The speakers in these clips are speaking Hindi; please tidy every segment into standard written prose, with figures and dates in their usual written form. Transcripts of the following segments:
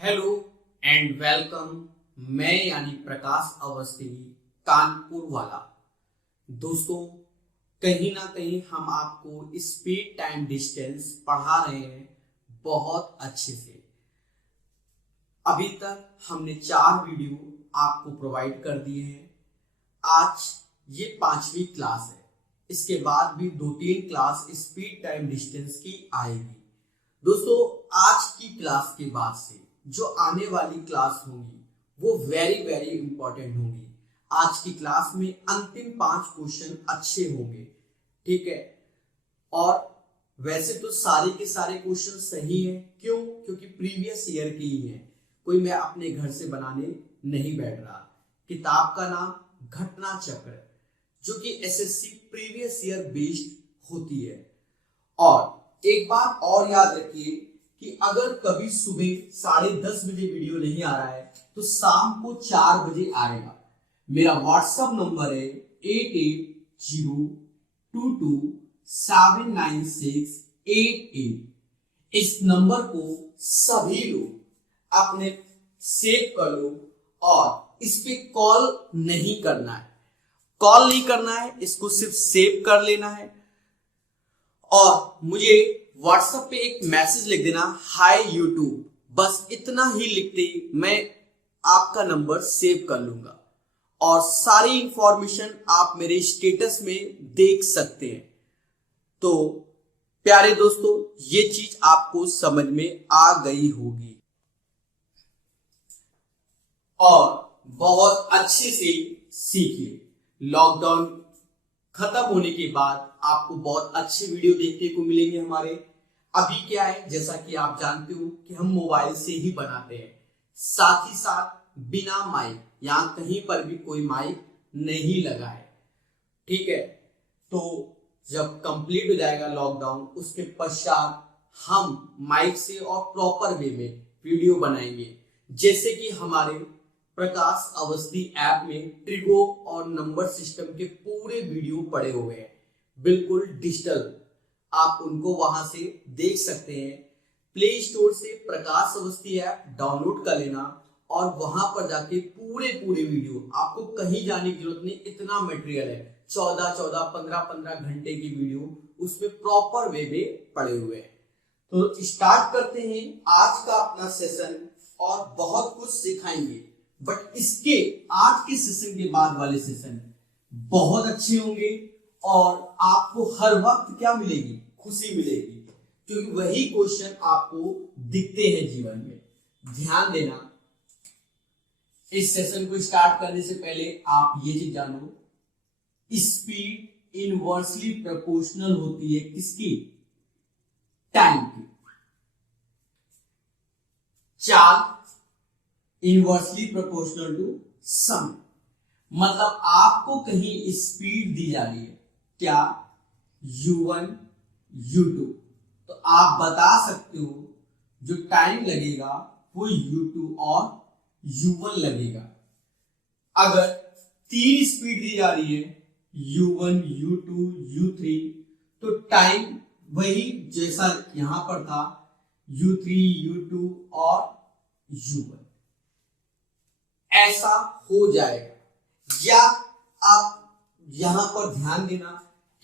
Hello and welcome. मैं यानी प्रकाश अवस्थी, कानपुर वाला। दोस्तों, कहीं ना कहीं हम आपको स्पीड टाइम डिस्टेंस पढ़ा रहे हैं बहुत अच्छे से। अभी तक हमने 4 वीडियो आपको प्रोवाइड कर दिए हैं। आज ये 5वीं क्लास है। इसके बाद भी 2-3 क्लास स्पीड टाइम डिस्टेंस की आएगी। दोस्तों, आज की क्लास के बाद से जो आने वाली क्लास होंगी वो वेरी वेरी इंपॉर्टेंट होंगी। आज की क्लास में अंतिम 5 क्वेश्चन अच्छे होंगे, ठीक है। और वैसे तो सारे के सारे क्वेश्चन सही हैं। क्यों? क्योंकि प्रीवियस ईयर के ही हैं। कोई मैं अपने घर से बनाने नहीं बैठ रहा। किताब का नाम घटना चक्र, जो कि एसएससी प्रीवियस ईयर बेस्ड होती है। और एक बात और याद रखिए कि अगर कभी सुबह 10:30 बजे वीडियो नहीं आ रहा है तो शाम को 4 बजे आएगा। मेरा व्हाट्सएप नंबर है 8802279688। इस नंबर को सभी लोग अपने सेव कर लो और इस पे कॉल नहीं करना है। कॉल नहीं करना है, इसको सिर्फ सेव कर लेना है और मुझे व्हाट्सएप पे एक मैसेज लिख देना, हाय यूट्यूब। बस इतना ही लिखते ही मैं आपका नंबर सेव कर लूंगा और सारी इंफॉर्मेशन आप मेरे स्टेटस में देख सकते हैं। तो प्यारे दोस्तों, ये चीज आपको समझ में आ गई होगी और बहुत अच्छे से सीखिए। लॉकडाउन खत्म होने के बाद आपको बहुत अच्छे वीडियो देखने को मिलेंगे हमारे। अभी क्या है, जैसा कि आप जानते हो कि हम मोबाइल से ही बनाते हैं, साथ ही साथ बिना माइक, यहां कहीं पर भी कोई माइक नहीं लगा है, ठीक है। तो जब कंप्लीट हो जाएगा लॉकडाउन, उसके पश्चात हम माइक से और प्रॉपर वे में वीडियो बनाएंगे। जैसे कि हमारे प्रकाश अवस्थी ऐप में ट्रिगो और नंबर सिस्टम के पूरे वीडियो पड़े हुए हैं, बिल्कुल डिजिटल। आप उनको वहां से देख सकते हैं। प्ले स्टोर से प्रकाश अवस्थी ऐप डाउनलोड कर लेना और वहां पर जाके पूरे वीडियो, आपको कहीं जाने की जरूरत नहीं। इतना मटेरियल है, 14-14, 15-15 घंटे की वीडियो उसमें प्रॉपर वे में पड़े हुए हैं। तो स्टार्ट करते हैं आज का अपना सेशन और बहुत कुछ सिखाएंगे। बट इसके आज के सेशन के बाद वाले सेशन बहुत अच्छे होंगे और आपको हर वक्त क्या मिलेगी? खुशी मिलेगी, क्योंकि वही क्वेश्चन आपको दिखते हैं जीवन में। ध्यान देना, इस सेशन को स्टार्ट करने से पहले आप ये चीज जानो, स्पीड इनवर्सली प्रोपोर्शनल होती है किसकी? टाइम की। चाल इनवर्सली प्रोपोर्शनल टू समय। मतलब आपको कहीं स्पीड दी जा रही है, क्या? u1 u2, तो आप बता सकते हो जो टाइम लगेगा वो u2 और u1 लगेगा। अगर 3 स्पीड दी जा रही है, u1 u2 u3, तो टाइम वही जैसा यहां पर था, u3 u2 और u1 ऐसा हो जाएगा। या आप यहां पर ध्यान देना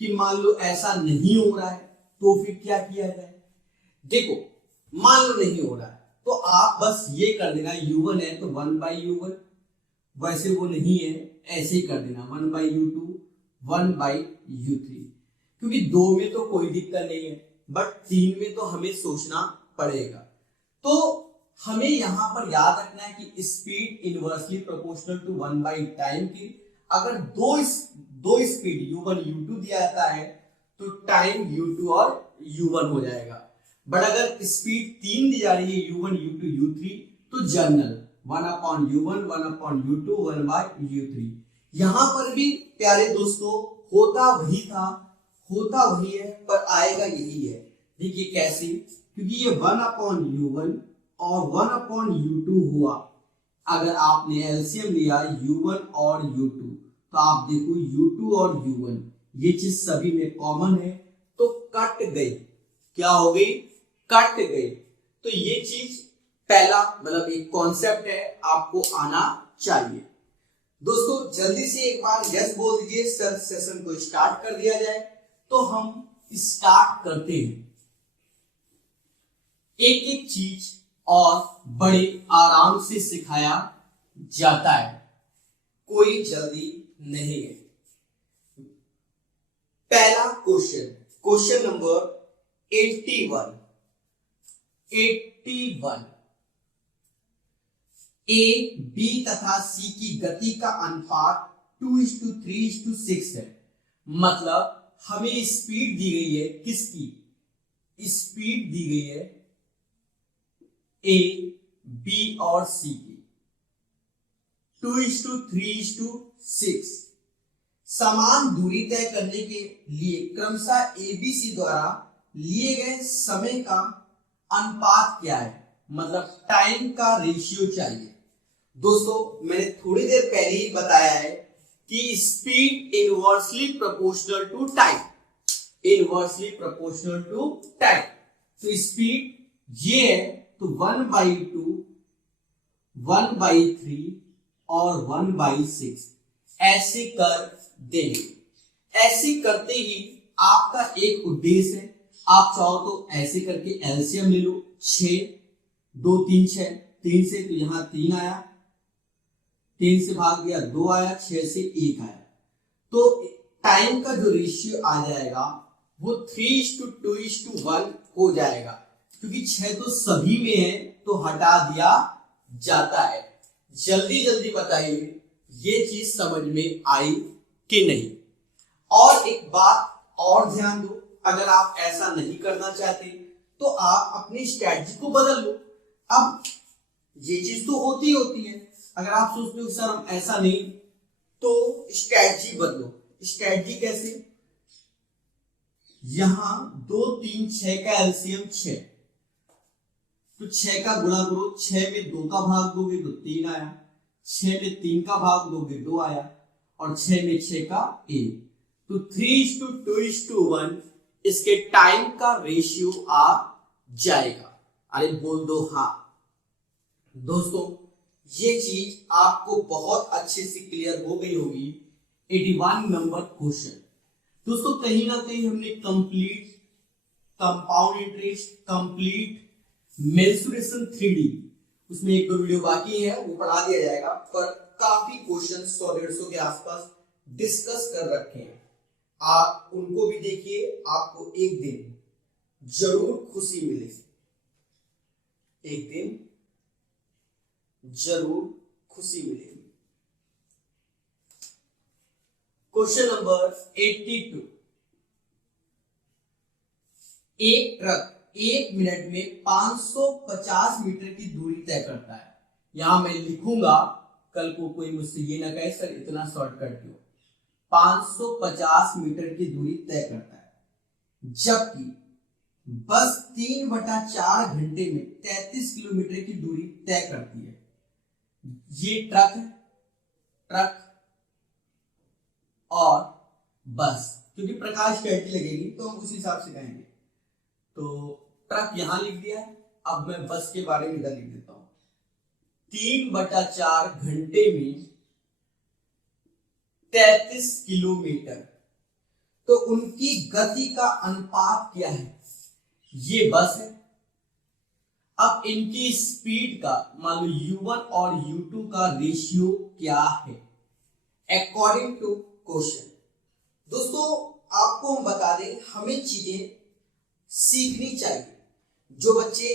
कि मान लो ऐसा नहीं हो रहा है तो फिर क्या किया जाए। देखो, मान लो नहीं हो रहा है तो आप बस ये कर देना, u1 है तो 1/u1, वैसे वो नहीं है ऐसे ही कर देना 1/u2 1/u3, क्योंकि 2 में तो कोई दिक्कत नहीं है, बट 3 में तो हमें सोचना पड़ेगा। तो हमें यहां पर याद रखना है कि स्पीड इनवर्सली प्रोपोर्शनल टू 1/टाइम की। अगर दो स्पीड u1 u2 दिया जाता है तो टाइम u2 और u1 हो जाएगा। बट अगर स्पीड 3 दी जा रही है, u1 u2 u3, तो जनरल 1/u1 1/u2 1/u3। यहां पर भी प्यारे दोस्तों होता वही था, होता वही है, पर आएगा यही है। देखिए कैसे, क्योंकि ये 1/u1 और 1/u2 हुआ। अगर आपने एलसीएम लिया u1 और u2, तो आप देखो u2 और u1 ये चीज सभी में कॉमन है, तो कट गई। क्या हो गई? कट गई। तो ये चीज पहला मतलब एक कॉन्सेप्ट है, आपको आना चाहिए। दोस्तों जल्दी से एक बार यस बोल दीजिए, सर सेशन को स्टार्ट कर दिया जाए। तो हम स्टार्ट करते हैं। एक एक चीज और बड़े आराम से सिखाया जाता है, कोई जल्दी नहीं है। पहला क्वेश्चन, क्वेश्चन नंबर 81। ए, बी तथा सी की गति का अनुपात 2:3:6 है। मतलब हमें स्पीड दी गई है, किसकी स्पीड दी गई है, ए, बी और सी की 2:3:6। समान दूरी तय करने के लिए क्रमशः एबीसी द्वारा लिए गए समय का अनुपात क्या है, मतलब टाइम का रेशियो चाहिए। दोस्तों मैंने थोड़ी देर पहले ही बताया है कि speed inversely proportional to time, inversely proportional to time. तो स्पीड ये है, तो 1/2, 1/3 और 1/6 ऐसे कर देंगे। ऐसे करते ही आपका एक उद्देश्य है, आप चाहो तो ऐसे करके एलसीएम ले लो, 6, 2 3 6, 3 से तो यहां 3 आया, 3 से भाग दिया 2 आया, 6 से 1 आया। तो टाइम का जो रेशियो आ जाएगा वो 3:2:1 हो जाएगा, क्योंकि 6 तो सभी में है तो हटा दिया जाता है। जल्दी जल्दी बताइए ये चीज समझ में आई कि नहीं। और एक बात और ध्यान दो, अगर आप ऐसा नहीं करना चाहते तो आप अपनी स्ट्रैटेजी को बदल लो। अब ये चीज तो होती है, अगर आप सोचते हो सर हम ऐसा नहीं, तो स्ट्रैटेजी बदलो। स्ट्रैटेजी कैसे, यहां 2 3 6 का एलसीएम 6, तो 6 का गुणा करो, 6 में 2 का भाग दोगे तो 3 आया, 6 में 3 का भाग दोगे 2 आया, और 6 में 6 का 1, तो 3:2:1 इसके टाइम का रेशियो आ जाएगा। अरे बोल दो हाँ। दोस्तों ये चीज आपको बहुत अच्छे से क्लियर हो गई होगी। 81 नंबर क्वेश्चन। दोस्तों कहीं ना कहीं हमने complete compound interest, complete mensuration 3D, उसमें एक दो वीडियो बाकी है, वो पढ़ा दिया जाएगा, पर काफी क्वेश्चन 100-150 के आसपास डिस्कस कर रखे हैं। आप उनको भी देखिए, आपको एक दिन जरूर खुशी मिलेगी, एक दिन जरूर खुशी मिलेगी। Question number 82। एक ट्रक 1 मिनट में 550 मीटर की दूरी तय करता है। यहां मैं लिखूंगा, कल को कोई मुझसे ये ना कहे सर इतना शॉर्टकट क्यों। 550 मीटर की दूरी तय करता है, जबकि बस 3/4 घंटे में 33 किलोमीटर की दूरी तय करती है। ये ट्रक है, ट्रक और बस, क्योंकि प्रकाश की घंटी लगेगी तो हम उस हिसाब से कहेंगे। तो ट्रक यहां लिख दिया है, अब मैं बस के बारे में इधर लिख देता हूं। 3/4 घंटे में 33 किलोमीटर, तो उनकी गति का अनुपात क्या है, ये बस है। अब इनकी स्पीड का मान लो u1 और u2 का रेशियो क्या है अकॉर्डिंग टू क्वेश्चन। दोस्तों आपको हम बता दें, हमें चीजें सीखनी चाहिए। जो बच्चे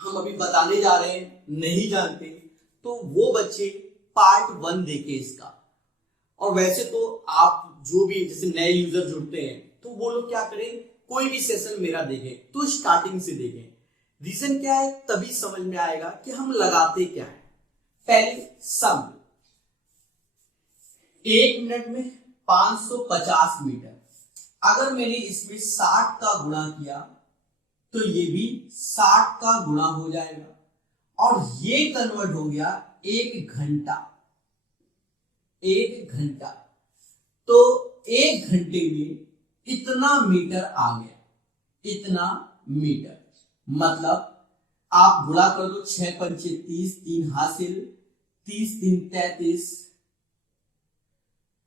हम अभी बताने जा रहे हैं नहीं जानते, तो वो बच्चे पार्ट 1 देखें इसका। और वैसे तो आप जो भी जैसे नए यूजर जुड़ते हैं तो वो लोग क्या करें, कोई भी सेशन मेरा देखें तो स्टार्टिंग से देखें। रीजन क्या है, तभी समझ में आएगा कि हम लगाते क्या है। पहले सम, 1 मिनट में 550 मीटर, अगर मैंने इसमें 60 का गुणा किया तो ये भी 60 का गुणा हो जाएगा, और ये कन्वर्ट हो गया 1 घंटा। 1 घंटा, तो 1 घंटे में इतना मीटर आ गया, इतना मीटर। मतलब आप गुणा कर दो, 6 पंचे 30, 3 हासिल, 30 3 33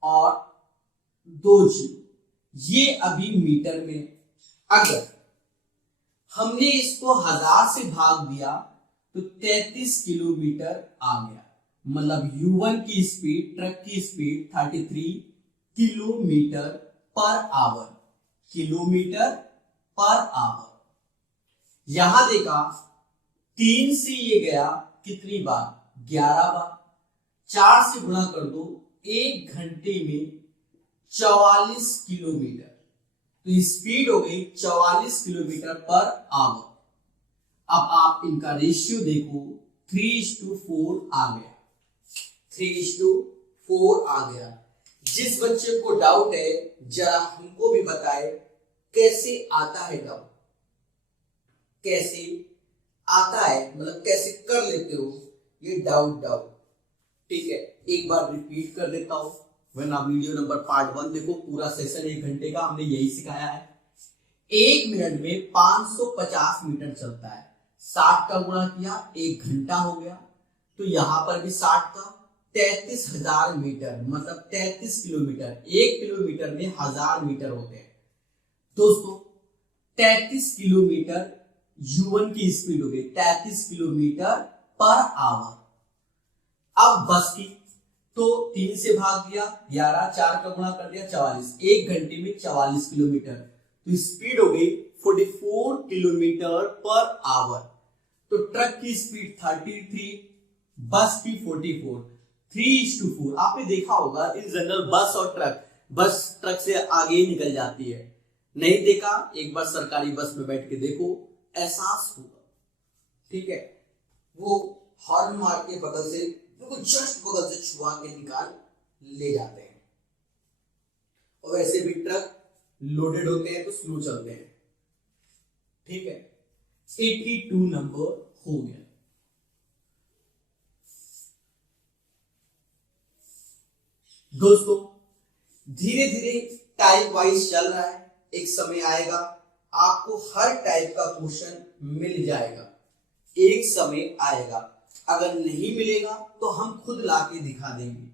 और 2 जीरो। ये अभी मीटर में, अगर हमने इसको 1000 से भाग दिया तो 33 किलोमीटर आ गया। मतलब U1 की स्पीड, ट्रक की speed 33 kilometre per hour, kilometre per hour. यहां देखा 3 से ये गया कितनी बार, 11 बार। 4 से गुणा कर दो, 1 घंटे में 44 किलोमीटर, तो स्पीड हो गई 44 किलोमीटर पर आवर। अब आप इनका रेशियो देखो, 3:4 आ गया, 3:4 आ गया। जिस बच्चे को डाउट है जरा हमको भी बताए कैसे आता है डाउट, कैसे आता है, मतलब कैसे कर लेते हो ये डाउट। ठीक है, एक बार रिपीट कर देता हूं, वरना वीडियो नंबर पार्ट 1 देखो, पूरा सेशन 1 घंटे का हमने यही सिखाया है। 1 मिनट में 550 मीटर चलता है, 60 का गुणा किया 1 घंटा हो गया, तो यहां पर भी 60 का 33,000 मीटर, मतलब 33 किलोमीटर। 1 किलोमीटर में 1000 मीटर होते हैं दोस्तों। 33 किलोमीटर U1 की स्पीड हो गई, 33 किलोमीटर पर आवर। अब बस की तो 3 से भाग दिया 11, 4 का गुणा कर दिया 44, 1 घंटे में 44 किलोमीटर, तो स्पीड हो गई 44 किलोमीटर पर आवर। तो ट्रक की स्पीड 33, बस की 44, 3:4। आपने देखा होगा इन जनरल बस और ट्रक, बस ट्रक से आगे ही निकल जाती है। नहीं देखा, एक बार सरकारी बस में बैठ के देखो, एहसास होगा। ठीक है, वो हॉर्न मार के बगल से, बिल्कुल जस्ट बगल से छुआ के निकाल ले जाते हैं। और वैसे भी ट्रक लोडेड होते हैं तो स्लो चलते हैं। ठीक है, 82 नंबर हो गया। दोस्तों धीरे धीरे टाइप वाइज चल रहा है, एक समय आएगा आपको हर टाइप का क्वेश्चन मिल जाएगा, एक समय आएगा। अगर नहीं मिलेगा तो हम खुद लाके दिखा देंगे।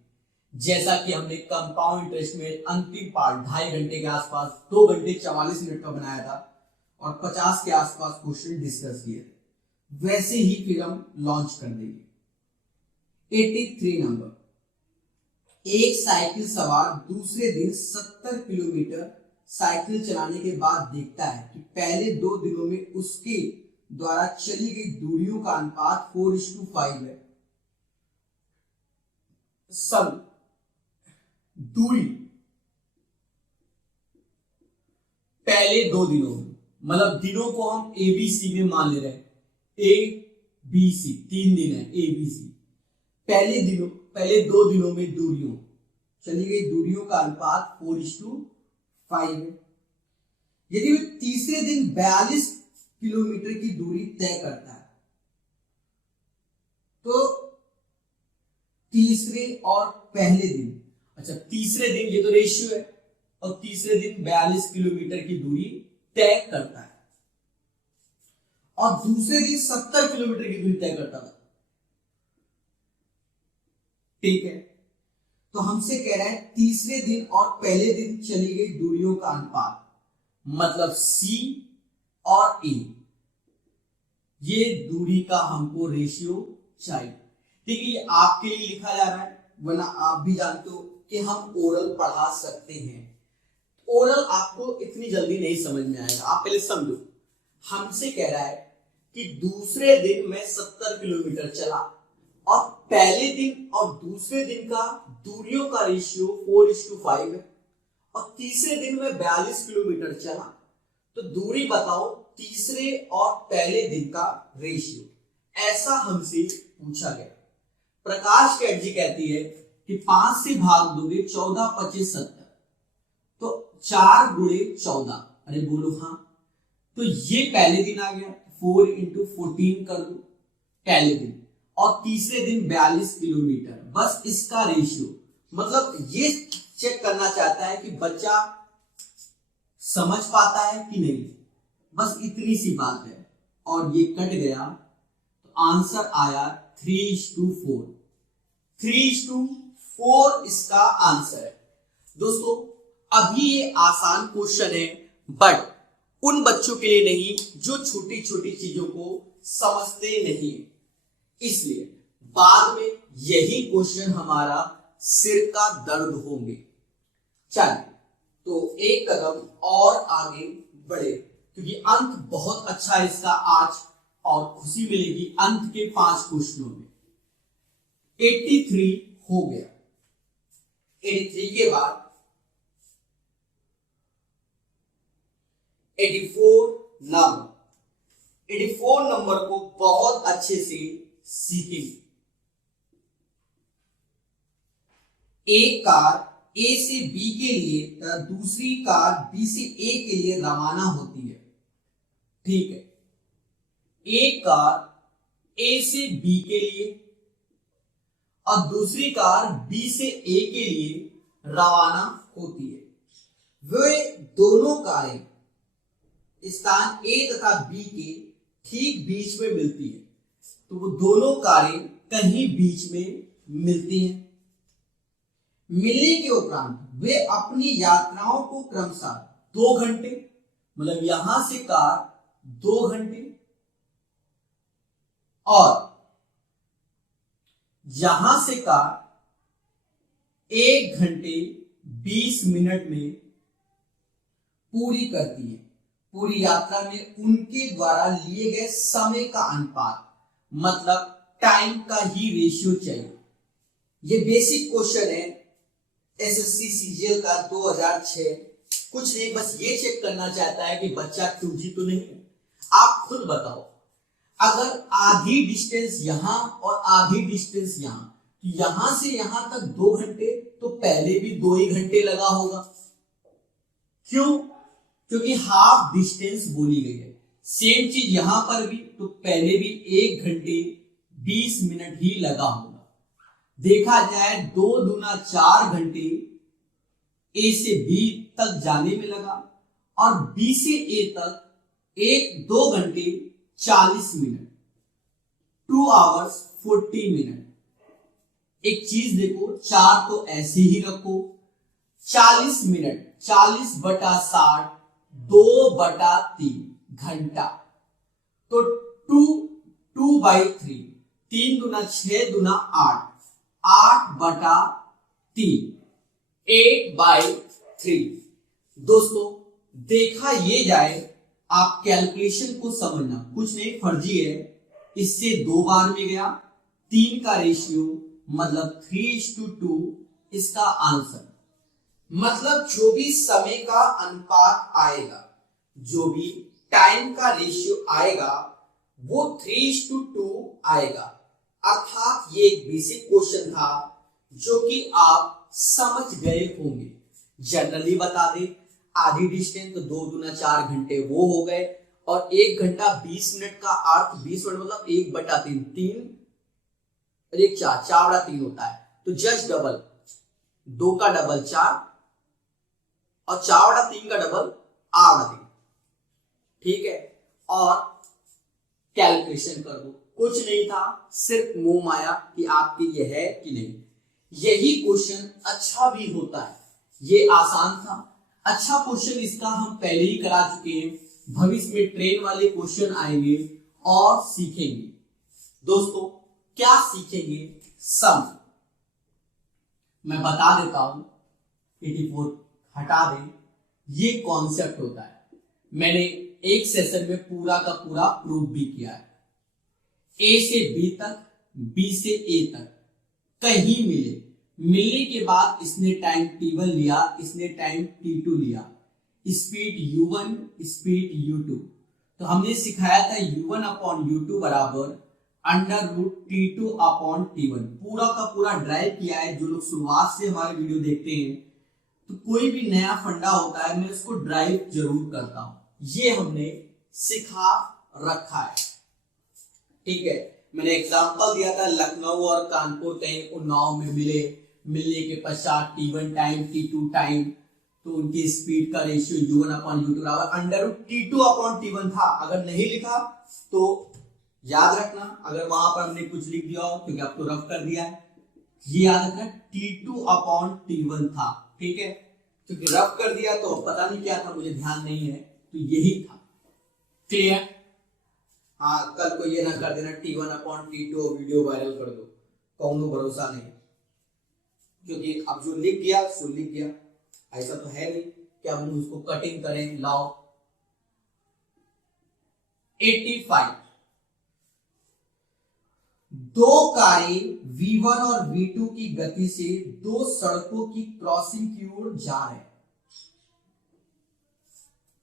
जैसा कि हमने कंपाउंड इंटरेस्ट में अंतिम पार्ट 2.5 घंटे के आसपास, 2 घंटे 44 मिनट का बनाया था और 50 के आसपास क्वेश्चन डिस्कस किए थे, वैसे ही फिर हम लॉन्च कर देंगे। 83 नंबर, एक साइकिल सवार दूसरे दिन 70 किलोमीटर साइकिल चलाने के बाद देखता है कि पहले 2 दिनों में उसके द्वारा चली गई दूरियों का अनुपात 4:5 है। सब दूरी पहले 2 दिनों में, मतलब दिनों को हम ABC में मान ले रहे हैं, ABC 3 दिन है, ABC। पहले 2 दिनों में दूरियों चली गई दूरियों का अनुपात 4:5 है। यदि वह तीसरे दिन 42 किलोमीटर की दूरी तय करता है तो तीसरे और पहले दिन, अच्छा तीसरे दिन, ये तो रेशियो है, और तीसरे दिन 42 किलोमीटर की दूरी तय करता है और दूसरे दिन 70 किलोमीटर की दूरी तय करता था। ठीक है, तो हमसे कह रहा है तीसरे दिन और पहले दिन चली गई दूरियों का अनुपात, मतलब C और A, ये दूरी का हमको रेशियो चाहिए। ठीक है, ये आपके लिए लिखा जा रहा है, वरना आप भी जानते हो कि हम ओरल पढ़ा सकते हैं। ओरल आपको इतनी जल्दी नहीं समझ में आएगा, आप पहले समझो। हमसे कह रहा है कि दूसरे दिन मैं 70 किलोमीटर चला और पहले दिन और दूसरे दिन का दूरियों का रेशियो 4:5 है और तीसरे दिन में 42 किलोमीटर चला, तो दूरी बताओ तीसरे और पहले दिन का रेशियो, ऐसा हमसे पूछा गया। प्रकाश कैट जी कहती है कि 5 से भाग दोगे 14 25 70, तो 4 गुणे 14, अरे बोलो हाँ, तो ये पहले दिन आ गया, 4 × 14 कर दो पहले दिन, और तीसरे दिन 42 किलोमीटर, बस इसका रेशियो। मतलब ये चेक करना चाहता है कि बच्चा समझ पाता है कि नहीं, बस इतनी सी बात है। और ये कट गया आंसर आया 3:4। 3:4 इसका आंसर है। दोस्तों अभी ये आसान क्वेश्चन है, बट उन बच्चों के लिए नहीं जो छोटी छोटी चीजों को समझते नहीं, इसलिए बाद में यही क्वेश्चन हमारा सिर का दर्द होंगे। चलिए तो एक कदम और आगे बढ़े, क्योंकि अंक बहुत अच्छा है इसका आज, और खुशी मिलेगी अंत के 5 क्वेश्चनों में। 83 हो गया। 83 के बाद 84 नंबर को बहुत अच्छे से सीखेंगे। एक कार ए से बी के लिए तथा दूसरी कार बी से ए के लिए रवाना होती है। ठीक है, एक कार ए से बी के लिए और दूसरी कार बी से ए के लिए रवाना होती है। वे दोनों कारें स्थान ए तथा बी के ठीक बीच में मिलती है। तो वो दोनों कारें कहीं बीच में मिलती हैं। मिलने के उपरांत वे अपनी यात्राओं को क्रमशः 2 घंटे, मतलब यहां से कार 2 घंटे और यहां से कार 1 घंटे 20 मिनट में पूरी करती है। पूरी यात्रा में उनके द्वारा लिए गए समय का अनुपात, मतलब टाइम का ही रेशियो चाहिए। ये बेसिक क्वेश्चन है एसएससी सीजीएल का 2006। कुछ नहीं, बस ये चेक करना चाहता है कि बच्चा 2G तो नहीं है। आप खुद बताओ, अगर आधी डिस्टेंस यहां और आधी डिस्टेंस यहां, तो यहां से यहां तक 2 घंटे, तो पहले भी 2 ही घंटे लगा होगा। क्यों? क्योंकि हाफ डिस्टेंस बोली गई है। सेम चीज यहां पर भी, तो पहले भी 1 घंटे 20 मिनट ही लगा होगा। देखा जाए 2 दूना 4 घंटे ए से बी तक जाने में लगा और बी से ए तक 2 घंटे 40 मिनट, 2 आवर्स 40 मिनट। एक चीज देखो, 4 तो ऐसे ही रखो, 40 मिनट 40/60 2/3 घंटा, तो 2/3, 3 दूना 6 दूना 8, 8/3, 8/3। दोस्तों देखा ये जाए, आप कैलकुलेशन को समझना, कुछ नहीं फर्जी है। इससे 2 बार में गया, 3 का रेशियो, मतलब 3:2 इसका आंसर। मतलब जो भी समय का अनुपात आएगा, जो भी टाइम का रेशियो आएगा, वो 3:2 आएगा। अर्थात ये एक बेसिक क्वेश्चन था जो कि आप समझ गए होंगे। जनरली बता दे, आधी डिस्टेंस तो 2 दूना 4 घंटे वो हो गए, और 1 घंटा 20 मिनट का अर्थ 20 मिनट मतलब 1/3, 3 और 1 4, 4/3 होता है। तो जस्ट डबल, 2 का डबल 4 और 4/3 का डबल 8/3। ठीक है, और कैलकुलेशन कर दो। कुछ नहीं था, सिर्फ मोह माया कि आपके ये है कि नहीं। यही क्वेश्चन अच्छा भी होता है, ये आसान था। अच्छा क्वेश्चन इसका हम पहले ही करा चुके हैं। भविष्य में ट्रेन वाले क्वेश्चन आएंगे और सीखेंगे। दोस्तों क्या सीखेंगे? सम। मैं बता देता हूं, 84 हटा दें, ये कॉन्सेप्ट होता है। मैंने एक सेशन में पूरा का पूरा प्रूफ भी किया है। ए से बी तक, बी से ए तक कहीं मिलने के बाद इसने टाइम T1 लिया, इसने टाइम T2 लिया, स्पीड U1 स्पीड U2। तो हमने सिखाया था U1/U2 बराबर √T2/T1। पूरा का पूरा ड्राइव किया है। जो लोग शुरुआत से हमारे वीडियो देखते हैं, तो कोई भी नया फंडा होता है, मैं उसको ड्राइव जरूर करता हूं। ये हमने सिखा रखा है। ठीक है, मैंने एग्जांपल दिया था, लखनऊ और कानपुर कहीं उन्नाव में मिलने के पश्चात T1 टाइम T2 टाइम, तो उनकी स्पीड का रेशियो U1/U2 बराबर √T2/T1 था। अगर नहीं लिखा तो याद रखना, अगर वहां पर हमने कुछ लिख दिया हो क्योंकि आपको रफ कर दिया है, ये याद रखना T2/T1 था, ठीक है, क्योंकि रफ कर दिया तो पता नहीं क्या था, मुझे ध्यान नहीं है, तो यही था। क्लियर? हाँ, कल को ये ना कर देना T1/T2 वीडियो वायरल कर दो, कहूंगा भरोसा नहीं, क्योंकि अब जो लिख गया सो लिख गया, ऐसा तो है नहीं कि हम उसको कटिंग करें। लाओ 85, दो कारें V1 और V2 की गति से दो सड़कों की क्रॉसिंग की ओर जा रहे हैं।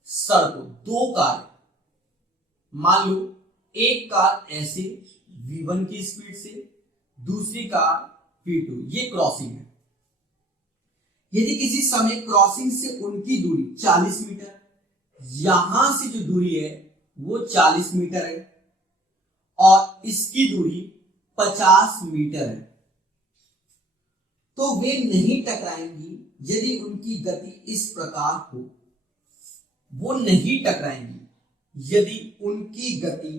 सड़कों, दो कार, मान लो एक कार ऐसे V1 की स्पीड से, दूसरी कार V2, ये क्रॉसिंग है। यदि किसी समय क्रॉसिंग से उनकी दूरी 40 मीटर, यहां से जो दूरी है वो 40 मीटर है और इसकी दूरी 50 मीटर है, तो वे नहीं टकराएंगी यदि उनकी गति इस प्रकार हो। वो नहीं टकराएंगी यदि उनकी गति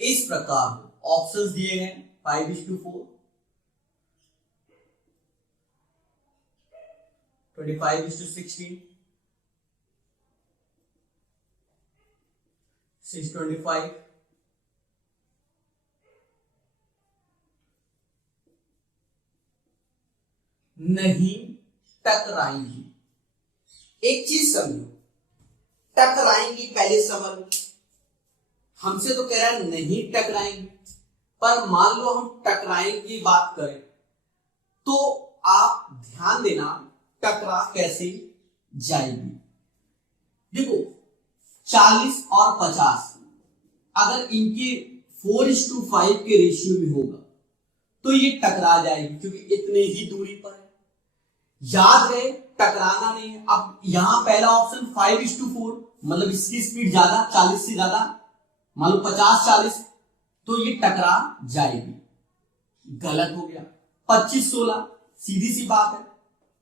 इस प्रकार हो। ऑप्शंस दिए गए 5:4, 25:16, 6:25, नहीं टकराएंगी। एक चीज समझो, टकराएंगी पहले समझ लो, हमसे तो कह रहा है नहीं टकराएंगी, पर मान लो हम टकराएंगे की बात करें तो आप ध्यान देना टकरा कैसे जाएगी। देखो 40 और 50 अगर इनके 4:5 के रेशियो में होगा तो ये टकरा जाएगी, क्योंकि इतने ही दूरी पर है। याद रहे टकराना नहीं है। अब यहां पहला ऑप्शन 5:4, मतलब इसकी स्पीड ज्यादा, 40 से ज्यादा, मान लो 50-40, तो ये टकरा जाएगी। गलत हो गया। 25-16 सीधी सी बात है,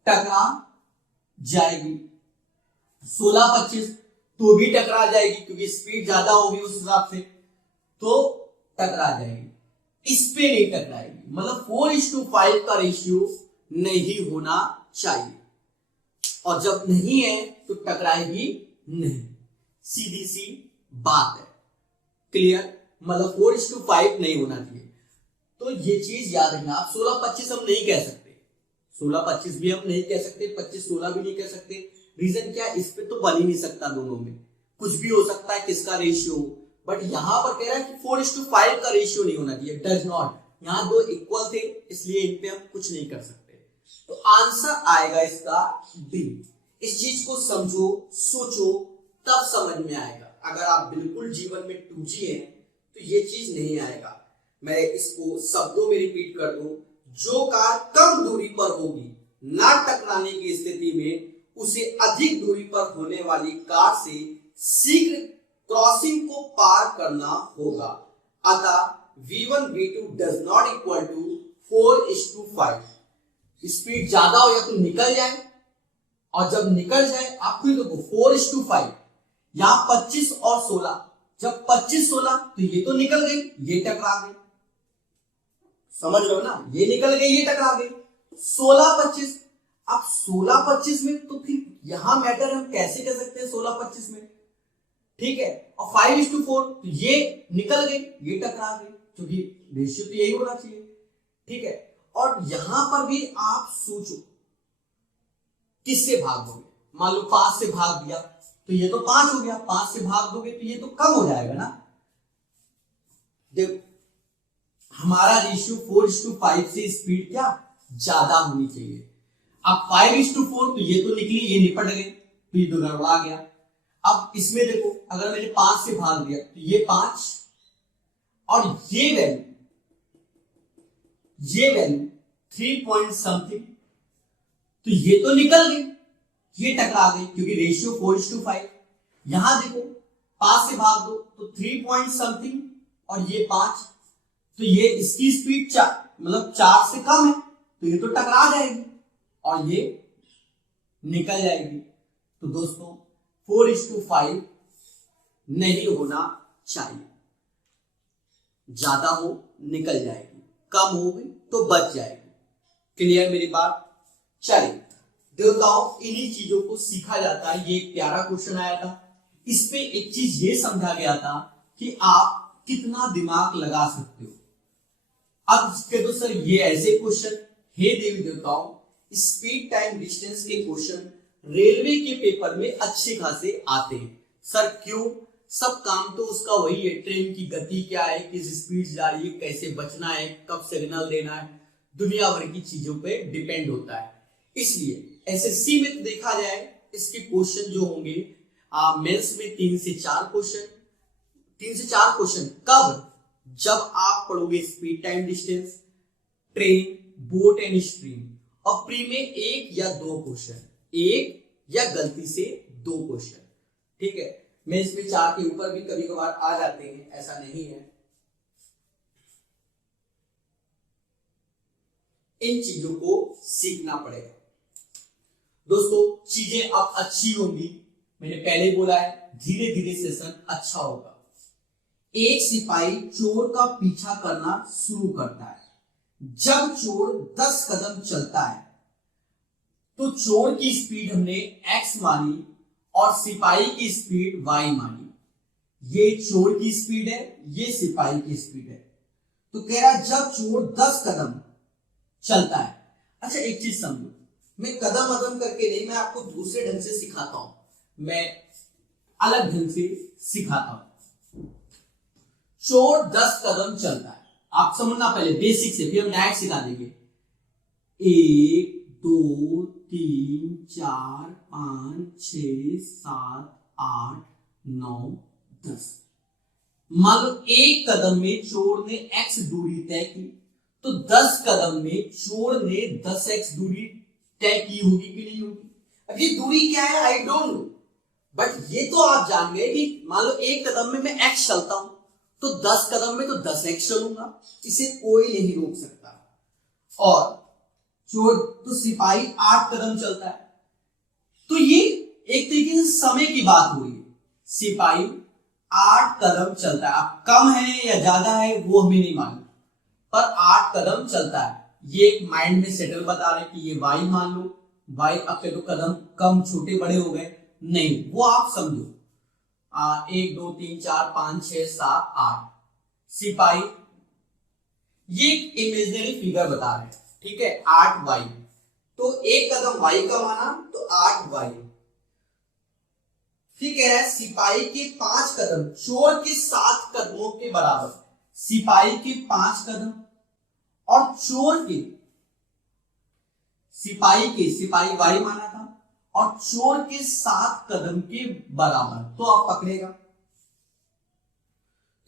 टकरा जाएगी। 16-25 तो भी टकरा जाएगी, क्योंकि स्पीड ज्यादा होगी उस हिसाब से, तो टकरा जाएगी। इस पे नहीं टकराएगी, मतलब 4:5 का रेशियो नहीं होना चाहिए, और जब नहीं है तो टकराएगी नहीं, सीधी सी बात है। क्लियर? मतलब 4:5 नहीं होना चाहिए। तो ये चीज याद रखना। आप 16-25 हम नहीं कह सकते, 16-25 भी हम नहीं कह सकते, 25-16 भी नहीं कह सकते। रीजन क्या? इस पे तो बन ही नहीं सकता, दोनों में कुछ भी हो सकता है किसका रेशियो, बट यहां पर कह रहा है कि 4:5 का रेशियो नहीं होना चाहिए, डज नॉट। यहां दो इक्वल थे, इसलिए इन पे हम कुछ नहीं कर सकते। तो आंसर आएगा इसका डी। इस चीज को समझो, सोचो, तब समझ में आएगा। अगर आप बिल्कुल जीवन में 2G हैं तो ये चीज नहीं आएगा। मैं इसको शब्दों में रिपीट कर दूं, जो कार कम दूरी पर होगी ना टकराने की स्थिति में, उसे अधिक दूरी पर होने वाली कार से शीघ्र क्रॉसिंग को पार करना होगा। अतः V1 V2 does not equal to 4:5। Speed ज्यादा हो या तो निकल जाए, और जब निकल जाए आपको देखो 4:5, यहां 25 और 16, जब 25-16 तो ये तो निकल गई, ये टकरा गई, समझ रहे हो ना, ये निकल गई, ये टकरा गई। 16-25, अब 16-25 में तो फिर यहां मैटर हम कैसे कर सकते हैं 16-25 में, ठीक है। और 5:4 तो ये निकल गई, ये टकरा गई, क्योंकि रेशियो तो यही होना चाहिए, ठीक है। और यहां पर भी आप सोचो किससे भाग दोगे। मान लो 5 से भाग दिया तो ये तो 5 हो गया, 5 से भाग दोगे तो ये तो कम हो जाएगा ना। देखो हमारा रेशियो 4:5 से स्पीड क्या ज्यादा होनी चाहिए। अब 5:4 तो ये तो निकली, ये निपट गई, तो ये तो गड़बड़ा गया। अब इसमें देखो अगर मैंने 5 से भाग दिया तो ये 5, और ये वैल्यू 3 पॉइंट समथिंग, तो ये तो निकल गई, ये टकरा गई, क्योंकि रेशियो 4:5। यहां देखो 5 से भाग दो तो 3 पॉइंट समथिंग, और ये 5, तो ये इसकी स्पीड 4, मतलब 4 से कम है, तो ये तो टकरा जाएगी और ये निकल जाएगी। तो दोस्तों 4:5 नहीं होना चाहिए। ज्यादा हो निकल जाएगी, कम होगी तो बच जाएगी। क्लियर मेरी बात? चलिए देवताओं, इन्हीं चीजों को सीखा जाता है। ये एक प्यारा क्वेश्चन आया था, इस पे एक चीज ये समझा गया था कि आप कितना दिमाग लगा सकते हो। अब कह दो सर ये ऐसे क्वेश्चन, हे देवी देवताओं, स्पीड टाइम डिस्टेंस के क्वेश्चन रेलवे के पेपर में अच्छे खासे आते हैं। सर क्यों? सब काम तो उसका वही है, ट्रेन की गति क्या है, किस स्पीड जा रही है, कैसे बचना है, कब सिग्नल देना है, दुनिया भर की चीजों पे डिपेंड होता है। इसलिए एसएससी में तो देखा जाए इसके क्वेश्चन जो होंगे मेंस में 3 से 4 क्वेश्चन, 3 से 4 क्वेश्चन कब? जब आप पढ़ोगे speed time distance, train, boat and stream, और प्री में 1 या 2 क्वेश्चन, 1 या गलती से 2 क्वेश्चन। ठीक है, मेंस में 4 के ऊपर भी कभी कभार आ जाते हैं, ऐसा नहीं है। इन चीजों को सीखना पड़ेगा दोस्तों। चीजें अब अच्छी होंगी, मैंने पहले बोला है, धीरे धीरे सेशन अच्छा होगा। एक सिपाही चोर का पीछा करना शुरू करता है। जब चोर 10 कदम चलता है तो चोर की स्पीड हमने x मानी और सिपाही की स्पीड y मानी। ये चोर की स्पीड है, ये सिपाही की स्पीड है। तो कह रहा है जब चोर 10 कदम चलता है। अच्छा एक चीज समझो, मैं कदम कदम करके नहीं, मैं आपको दूसरे ढंग से सिखाता हूं, मैं अलग ढंग से सिखाता हूं। चोर 10 कदम चलता है, आप समझना पहले बेसिक से, फिर हम डायरेक्ट सिखा देंगे। 1 2 3 4 5 6 7 8 9 10। मान लो 1 कदम में चोर ने x दूरी तय की, तो 10 कदम में चोर ने 10x दूरी तय की होगी कि नहीं होगी? अब ये दूरी क्या है आई डोंट नो, बट ये तो आप जान गए कि मान लो 1 कदम में मैं x चलता हूं, तो 10 कदम में तो 10x चलूंगा, इसे कोई नहीं रोक सकता। और चोर तो सिपाही 8 कदम चलता है, तो ये एक तरीके से समय की बात हो रही है। सिपाही 8 कदम चलता है, अब कम है या ज्यादा है वो हमें नहीं मालूम, पर 8 कदम चलता है। ये एक माइंड में सेटल बता रहे कि ये y मान लो, y अब के तो कदम कम छोटे बड़े हो गए, नहीं वो आप समझो। 1 2 3 4 5 6 7 8 सिपाही, ये एक इमेजिनरी फिगर बता रहे हैं, ठीक है, 8y, तो 1 कदम y का माना तो 8y। फिर कह रहा है सिपाही के 5 कदम चोर के 7 कदमों के बराबर। सिपाही के 5 कदम और चोर के, सिपाही y माना था, और चोर के 7 कदम के बराबर, तो आप पकड़ेगा।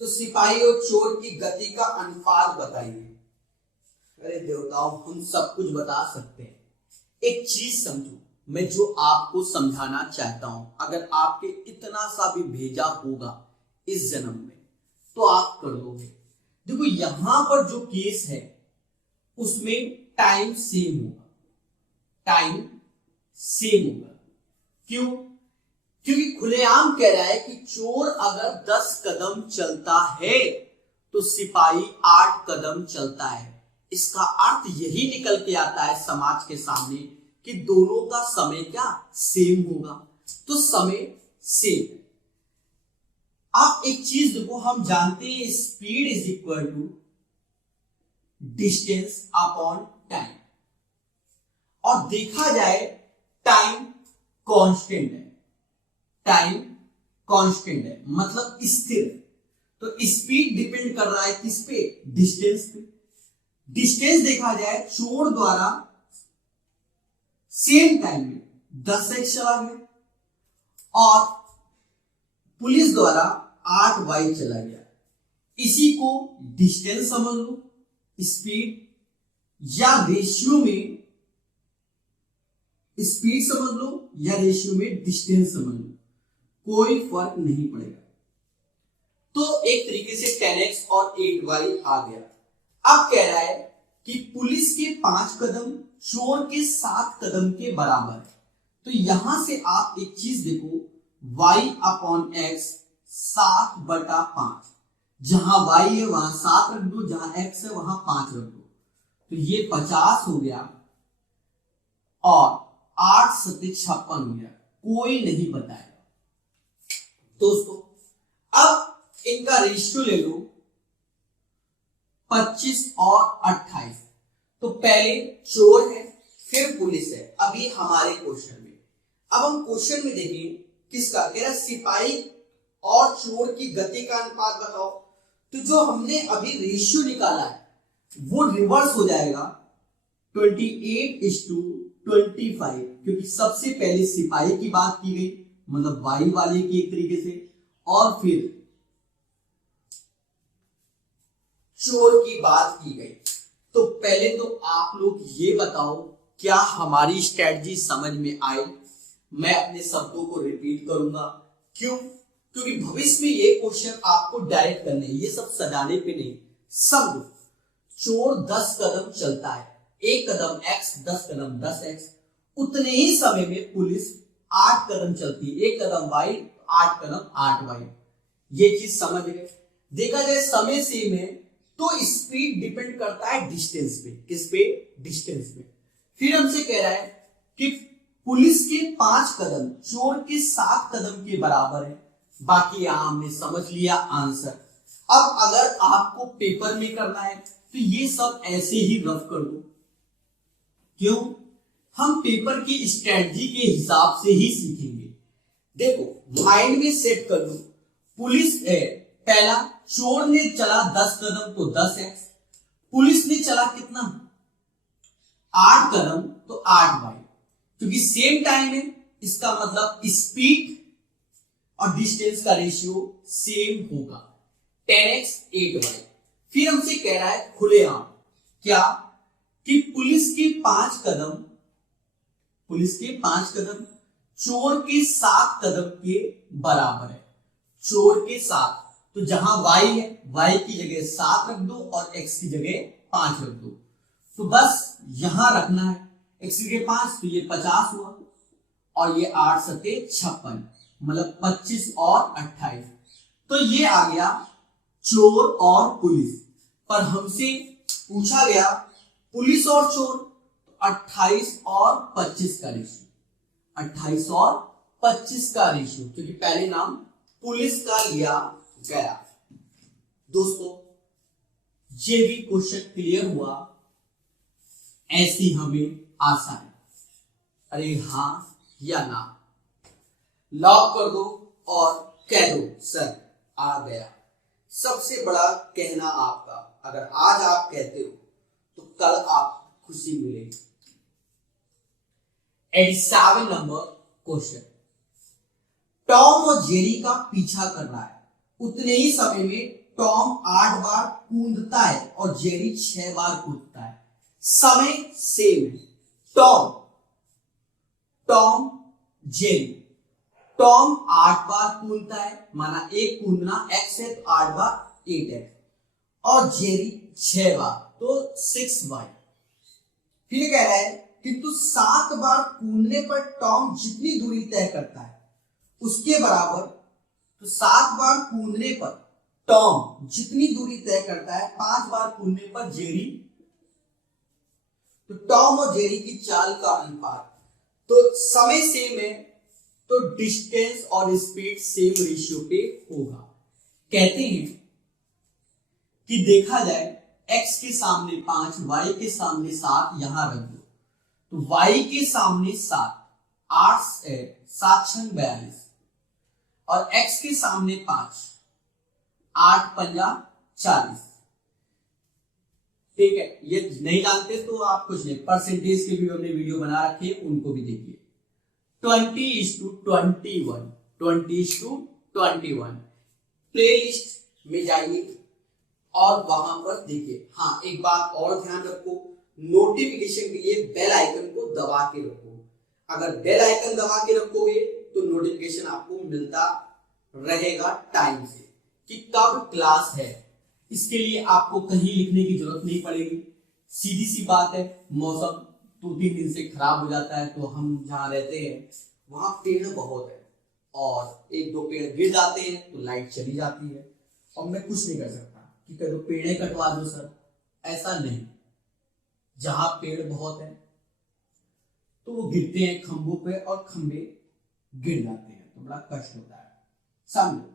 तो सिपाही और चोर की गति का अनुपात बताइए। अरे देवताओं, हम सब कुछ बता सकते हैं। एक चीज समझो, मैं जो आपको समझाना चाहता हूं, अगर आपके इतना सा भी भेजा होगा इस जन्म में तो आप कर दोगे। देखो यहां पर जो केस है उसमें टाइम सेम होगा, टाइम सेम होगा। क्यों? क्योंकि खुलेआम कह रहा है कि चोर अगर 10 कदम चलता है तो सिपाही 8 कदम चलता है। इसका अर्थ यही निकल के आता है समाज के सामने कि दोनों का समय क्या सेम होगा, तो समय सेम है। आप एक चीज देखो, हम जानते हैं speed is equal to distance upon time, और देखा जाए टाइम कांस्टेंट है, टाइम कांस्टेंट है मतलब स्थिर। तो स्पीड डिपेंड कर रहा है किस पे? डिस्टेंस पे। डिस्टेंस देखा जाए चोर द्वारा सेम टाइम में 10x चला गया और पुलिस द्वारा 8y चला गया। इसी को डिस्टेंस समझ लो, स्पीड, या रेशियो में स्पीड समझ लो या रेशियो में डिस्टेंस समझ लो, कोई फर्क नहीं पड़ेगा। तो एक तरीके से 10x और 8y आ गया। अब कह रहा है कि पुलिस के 5 कदम चोर के 7 कदम के बराबर है। तो यहां से आप एक चीज देखो, y अपॉन x 7/5, जहां y है वहां 7 रख दो, जहां x है वहां 5 रख दो, तो ये 50 हो गया और 8 सत्ते 56 हो गया। कोई नहीं बताएगा। दोस्तों अब इनका रेशियो ले लो 25 और 28। तो पहले चोर है फिर पुलिस है। अभी हमारे क्वेश्चन में, अब हम क्वेश्चन में देखें किसका कह रहा है, सिपाही और चोर की गति का अनुपात बताओ। तो जो हमने अभी रेशियो निकाला है वो रिवर्स हो जाएगा 28:25, क्योंकि सबसे पहले सिपाही की बात की गई, मतलब वाई वाले की एक तरीके से, और फिर चोर की बात की गई। तो पहले तो आप लोग ये बताओ क्या हमारी स्ट्रेटजी समझ में आई। मैं अपने शब्दों को रिपीट करूंगा, क्यों, क्योंकि भविष्य में ये क्वेश्चन आपको डायरेक्ट करने, ये सब सजाने पे नहीं। सब चोर 10 कदम चलता है, 1 कदम x 10 कदम 10x, उतने ही समय में पुलिस 8 कदम चलती है, 1 कदम y 8 कदम 8y। ये चीज समझ गए। देखा जाए समय सेम है तो स्पीड डिपेंड करता है डिस्टेंस पे। किस पे? डिस्टेंस पे। फिर हमसे कह रहा है कि पुलिस के 5 कदम चोर के 7 कदम के बराबर है। बाकी यहां हमने समझ लिया आंसर। अब अगर आपको पेपर में करना है तो ये सब ऐसे ही रफ कर दो। क्यों? हम पेपर की स्ट्रेटजी के हिसाब से ही सीखेंगे। देखो माइंड में सेट कर लो, पुलिस है पहला, चोर ने चला 10 कदम तो 10x, पुलिस ने चला कितना 8 कदम तो 8y, क्योंकि सेम टाइम है इसका मतलब स्पीड और डिस्टेंस का रेशियो सेम होगा 10x 8y। फिर हमसे कह रहा है खुलेआम क्या, कि पुलिस के 5 कदम चोर के 7 कदम के बराबर है। चोर के 7, तो जहां y है y की जगह 7 रख दो और x की जगह 5 रख दो। तो बस यहां रखना है x की जगह 5, तो ये 50 हुआ और ये 8 सत्ते 56, मतलब 25 और 28। तो ये आ गया चोर और पुलिस। पर हमसे पूछा गया पुलिस और चोर, तो 28 और 25 का रेशियो, 28 और 25 का रेशियो, क्योंकि पहले नाम पुलिस का लिया गया। दोस्तों ये भी क्वेश्चन क्लियर हुआ, ऐसी हमें आशा है। अरे हां या ना, लॉक कर दो और कह दो सर आ गया। सबसे बड़ा कहना आपका, अगर आज आप कहते हो तो कल आप खुशी मिलेगी। 87 नंबर क्वेश्चन, टॉम और जेरी का पीछा कर रहा है, उतने ही समय में टॉम 8 बार कूदता है और जेरी 6 बार कूदता है। समय सेम है। टॉम जेरी, टॉम 8 बार कूदता है, माना एक कूदना x है तो 8 बार 8x, और जेरी 6 बार तो 6y। फिर कह रहा है किंतु 7 बार कूदने पर टॉम जितनी दूरी तय करता है उसके बराबर, तो 7 बार कूदने पर टॉम जितनी दूरी तय करता है 5 बार कूदने पर जेरी, तो टॉम और जेरी की चाल का अनुपात, तो समय सेम है तो डिस्टेंस और स्पीड सेम रेशियो पे होगा। कहते हैं कि देखा जाए x के सामने 5, y के सामने 7 यहां रख दो, तो y के सामने 7, 8 7 6 42, और x के सामने 5, 8 पंजा 40। ठीक है, ये नहीं जानते तो आप कुछ नहीं, परसेंटेज के भी हमने वीडियो बना रखे, उनको भी देखिए। 20:21, 20:21 प्लेलिस्ट में जाइए और वहां पर देखिए। हाँ एक बात और ध्यान रखो, नोटिफिकेशन के लिए बेल आइकन को दबा के रखो। अगर बेल आइकन दबा के रखोगे तो नोटिफिकेशन आपको मिलता रहेगा टाइम से कि कब क्लास है। इसके लिए आपको कहीं लिखने की जरूरत नहीं पड़ेगी। सीधी सी बात है, मौसम 2-3 दिन से खराब हो जाता है, तो हम जहाँ रहते हैं वहां पेड़ बहुत है और 1-2 पेड़ गिर जाते हैं तो लाइट चली जाती है। और मैं कुछ नहीं कर सकता कि कह दो पेड़े कटवा दो सर, ऐसा नहीं। जहां पेड़ बहुत है तो वो गिरते हैं खंभों पे और खंभे गिर जाते हैं तो बड़ा कष्ट होता है। समझो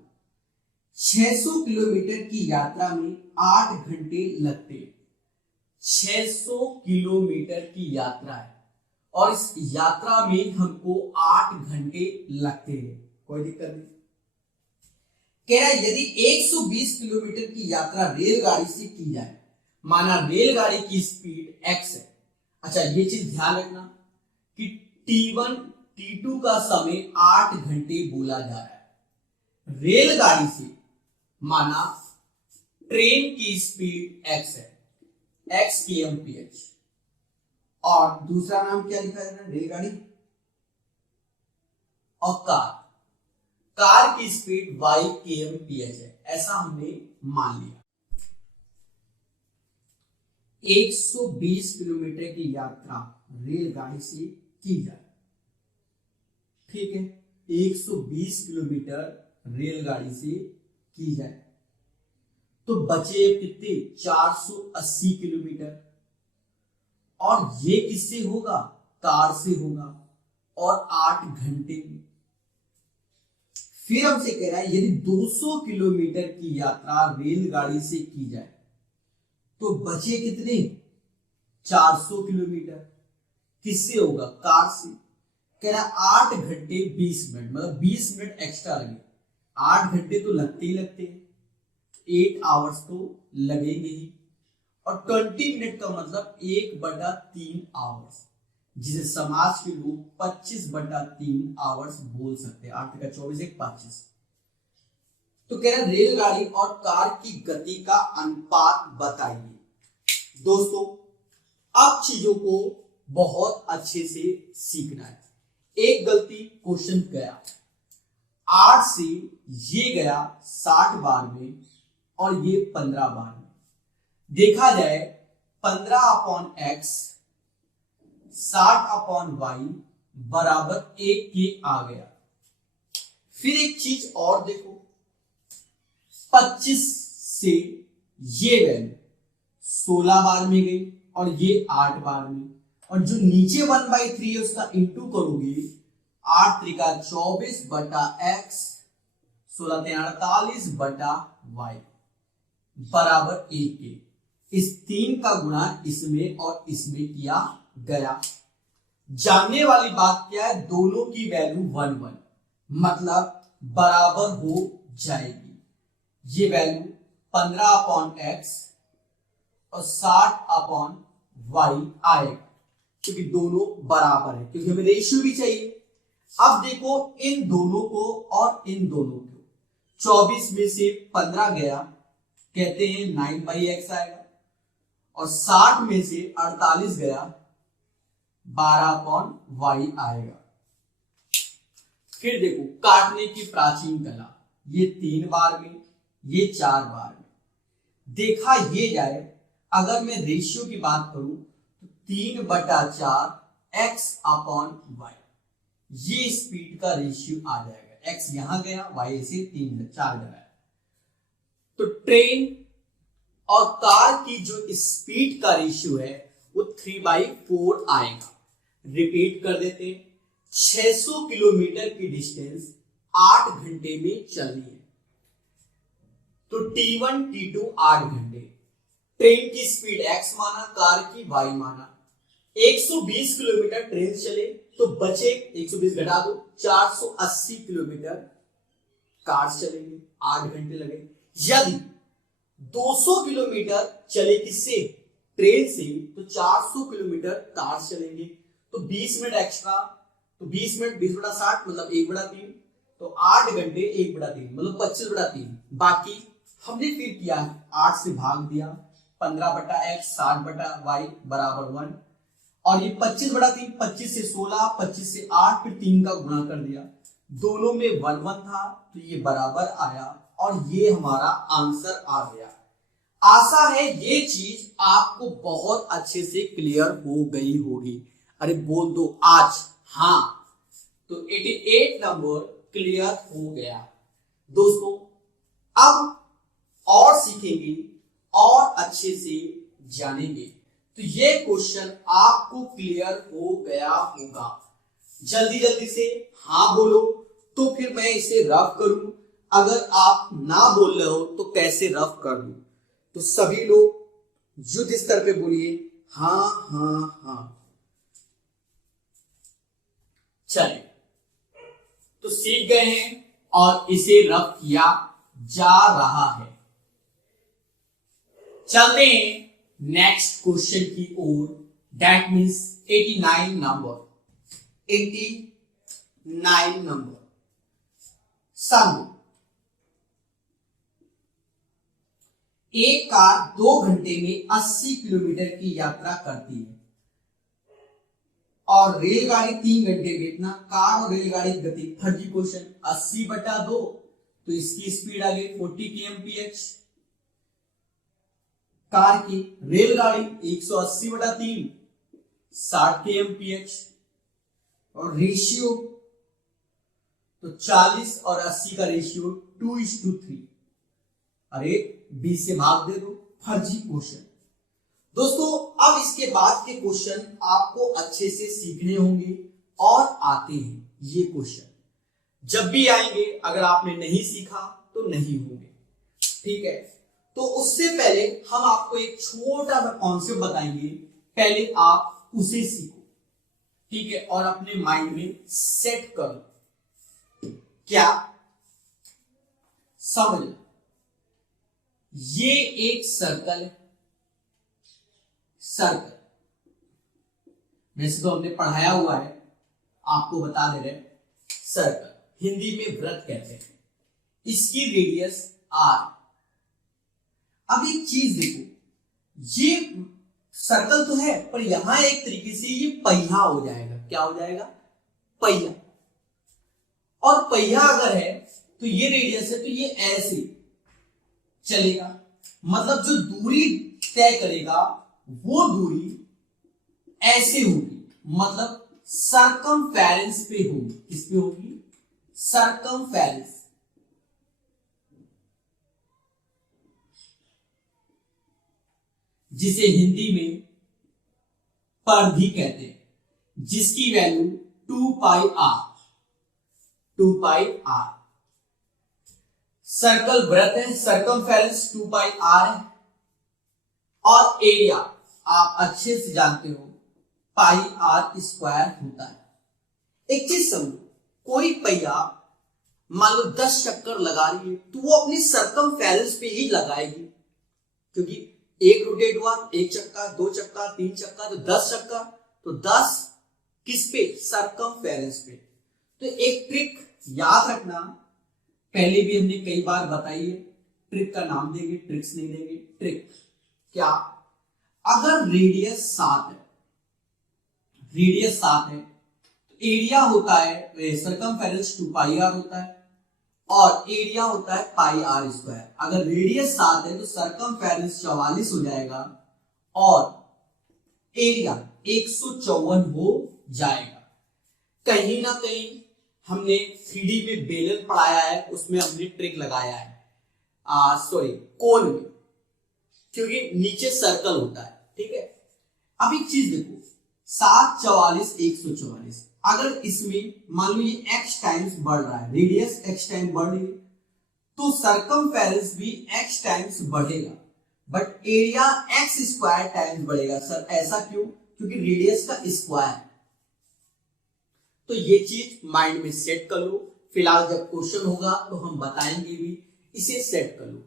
600 किलोमीटर की यात्रा में 8 घंटे लगते हैं। 600 किलोमीटर की यात्रा है और इस यात्रा में हमको 8 घंटे लगते हैं, कोई दिक्कत नहीं। कह रहा है यदि 120 किलोमीटर की यात्रा रेलगाड़ी से की जाए, माना रेलगाड़ी की स्पीड x है। अच्छा ये चीज ध्यान रखना कि T1 T2 का समय 8 घंटे बोला जा रहा है। रेलगाड़ी से माना ट्रेन की स्पीड x है, x kmph, और दूसरा नाम क्या लिखा है रेलगाड़ी, और कार की स्पीड y kmph है, ऐसा हमने मान लिया। 120 किलोमीटर की यात्रा रेलगाड़ी से की जाए, ठीक है, 120 किलोमीटर रेलगाड़ी से की जाए तो बचे कितने 480 किलोमीटर, और ये किससे होगा, कार से होगा, और 8 घंटे में। फिर हमसे कह रहा है यदि 200 किलोमीटर की यात्रा रेलगाड़ी से की जाए तो बचे कितने 400 किलोमीटर, किससे होगा, कार से। कह रहा 8 घंटे 20 मिनट, मतलब 20 मिनट एक्स्ट्रा लगे। 8 घंटे तो लगते ही लगते हैं, 8 आवर्स तो लगेंगे ही, और 20 मिनट का मतलब 1/3 आवर्स, जिसे समाज के लोग 25/3 आवर्स बोल सकते हैं। 8 का 24 1 25। तो कह रहा रेलगाड़ी और कार की गति का अनुपात बताइए। दोस्तों अब चीजों को बहुत अच्छे से सीखना है। एक गलती क्वेश्चन गया 8 से ये गया 60 बार में और ये 15 बार में। देखा जाए 15/x 60/y बराबर 1 के आ गया। फिर एक चीज और देखो, 25 से ये वैल्यू 16 बार में गई और ये 8 बार में, और जो नीचे 1/3 है उसका इंटू करोगे, 8 त्रिका 24/x 16 48/y बराबर 1 के। इस 3 का गुणा इसमें और इसमें किया गया। जानने वाली बात क्या है, दोनों की वैल्यू 1 1 मतलब बराबर हो जाएगी। ये वैल्यू 15/x और 60/y आएगा, क्योंकि दोनों बराबर है, क्योंकि हमें रेशियो भी चाहिए। अब देखो इन दोनों को और इन दोनों को, 24 में से 15 गया, कहते हैं 9/x आएगा, और 60 में से 48 गया 12/y आएगा। फिर देखो काटने की प्राचीन कला, ये 3 बार में, ये 4 बार में। देखा ये जाए, अगर मैं रेशियो की बात करूं तो 3/4 x/y, ये स्पीड का रेशियो आ जाएगा। x यहां गया, y से 3 4 लगाया, तो ट्रेन और कार की जो स्पीड का रेशियो है वो 3/4 आएगा। रिपीट कर देते हैं, 600 किलोमीटर की डिस्टेंस 8 घंटे में चलनी है, तो T1 T2 8 घंटे। ट्रेन की स्पीड x माना, कार की y माना। 120 किलोमीटर ट्रेन चले तो बचे 120 घटा दो 480 किलोमीटर कार चलेंगे, 8 घंटे लगे। यदि 200 किलोमीटर चले किससे, ट्रेन से, तो 400 किलोमीटर कार चलेंगे, तो 20 मिनट एक्स्ट्रा, तो 20 मिनट 20/60 मतलब 1/3, तो 8 घंटे 1/3 मतलब 25/3। बाकी हमने फिर किया 8 से भाग दिया, 15/x 60/y बराबर 1, और ये 25/3, 25 से 16, 25 से 8, फिर 3 का गुणा कर दिया, दोनों में 1 1 था तो ये बराबर आया, और ये हमारा आंसर आ गया। आशा है ये चीज आपको बहुत अच्छे से क्लियर हो गई होगी। अरे बोल दो आज हाँ, तो 88 नंबर क्लियर हो गया। दोस्तों अब और सीखेंगे और अच्छे से जानेंगे। तो ये क्वेश्चन आपको क्लियर हो गया होगा। जल्दी जल्दी से हाँ बोलो तो फिर मैं इसे रफ करूं, अगर आप ना बोल रहे हो तो कैसे रफ कर दूं। तो सभी लोग युद्ध स्तर पे बोलिए हाँ हाँ हाँ। चलिए, तो सीख गए हैं और इसे रफ किया जा रहा है। चलते हैं नेक्स्ट क्वेश्चन की ओर, दैट मीन्स 89 नंबर। 89 नंबर। समझो, एक कार 2 घंटे में 80 किलोमीटर की यात्रा करती है और रेलगाड़ी 3 घंटे में। इतना कार और रेलगाड़ी की गति, फर्जी क्वेश्चन, 80/2 तो इसकी स्पीड आ गई 40 kmph कार की। रेलगाड़ी 180/3 60 kmph। और रेशियो तो 40 और 80 का रेशियो 2:3। अरे 20 से भाग दे दो, फर्जी क्वेश्चन। दोस्तों अब इसके बाद के क्वेश्चन आपको अच्छे से सीखने होंगे और आते हैं। ये क्वेश्चन जब भी आएंगे, अगर आपने नहीं सीखा तो नहीं होंगे, ठीक है। तो उससे पहले हम आपको एक छोटा सा कॉन्सेप्ट बताएंगे, पहले आप उसे सीखो, ठीक है, और अपने माइंड में सेट करो। क्या समझ, ये एक सर्कल है। सर्कल वैसे तो हमने पढ़ाया हुआ है, आपको बता दे रहे हैं। सर्कल हिंदी में वृत्त कहते हैं, इसकी रेडियस r। अब एक चीज देखो, ये सर्कल तो है पर यहां एक तरीके से ये पहिया हो जाएगा। क्या हो जाएगा? पहिया। और पहिया अगर है तो ये रेडियस है, तो ये ऐसे चलेगा। मतलब जो दूरी तय करेगा वो दूरी ऐसे होगी, मतलब सर्कमफेरेंस पे होगी। किस पे होगी? सर्कमफेरेंस। जिसे हिंदी में परिधि कहते हैं, जिसकी वैल्यू 2πr। 2πr सर्कल वृत्त है, सर्कमफेरेंस 2πr है। और एरिया आप अच्छे से जानते हो, πr² होता है। एक चीज समझो, कोई पहिया मान लो 10 चक्कर लगा रही है तो वो अपनी सर्कमफेरेंस पे ही लगाएगी, क्योंकि एक रोटेट हुआ, 1 चक्का, 2 चक्का, 3 चक्का, तो 10 चक्का, तो 10 किस पे? सर्कमफेरेंस पे। तो एक ट्रिक याद रखना, पहले भी हमने कई बार बताई है, ट्रिक का नाम देंगे, ट्रिक्स नहीं देंगे। ट्रिक क्या? अगर रेडियस 7 है, रेडियस 7 है तो एरिया होता है, सर्कमफेरेंस 2πr होता है और एरिया होता है πr²। अगर रेडियस 7 है तो सर्कमफेरेंस 44 हो जाएगा और एरिया 154 हो जाएगा। कहीं ना कहीं हमने 3D में बेलन पढ़ाया है, उसमें हमने ट्रिक लगाया है, सॉरी कोन में, क्योंकि नीचे सर्कल होता है, ठीक है। अब एक चीज देखो, 7, 44, 144, अगर इसमें मान लो ये x टाइम्स बढ़ रहा है, रेडियस x टाइम बढ़ रही है, तो सर्कमफेरेंस भी x टाइम्स बढ़ेगा, बट एरिया x² टाइम्स बढ़ेगा। सर ऐसा क्यों? क्योंकि रेडियस का स्क्वायर है। तो ये चीज माइंड में सेट कर लो, फिलहाल जब क्वेश्चन होगा तो हम बताएंगे भी, इसे सेट कर लो।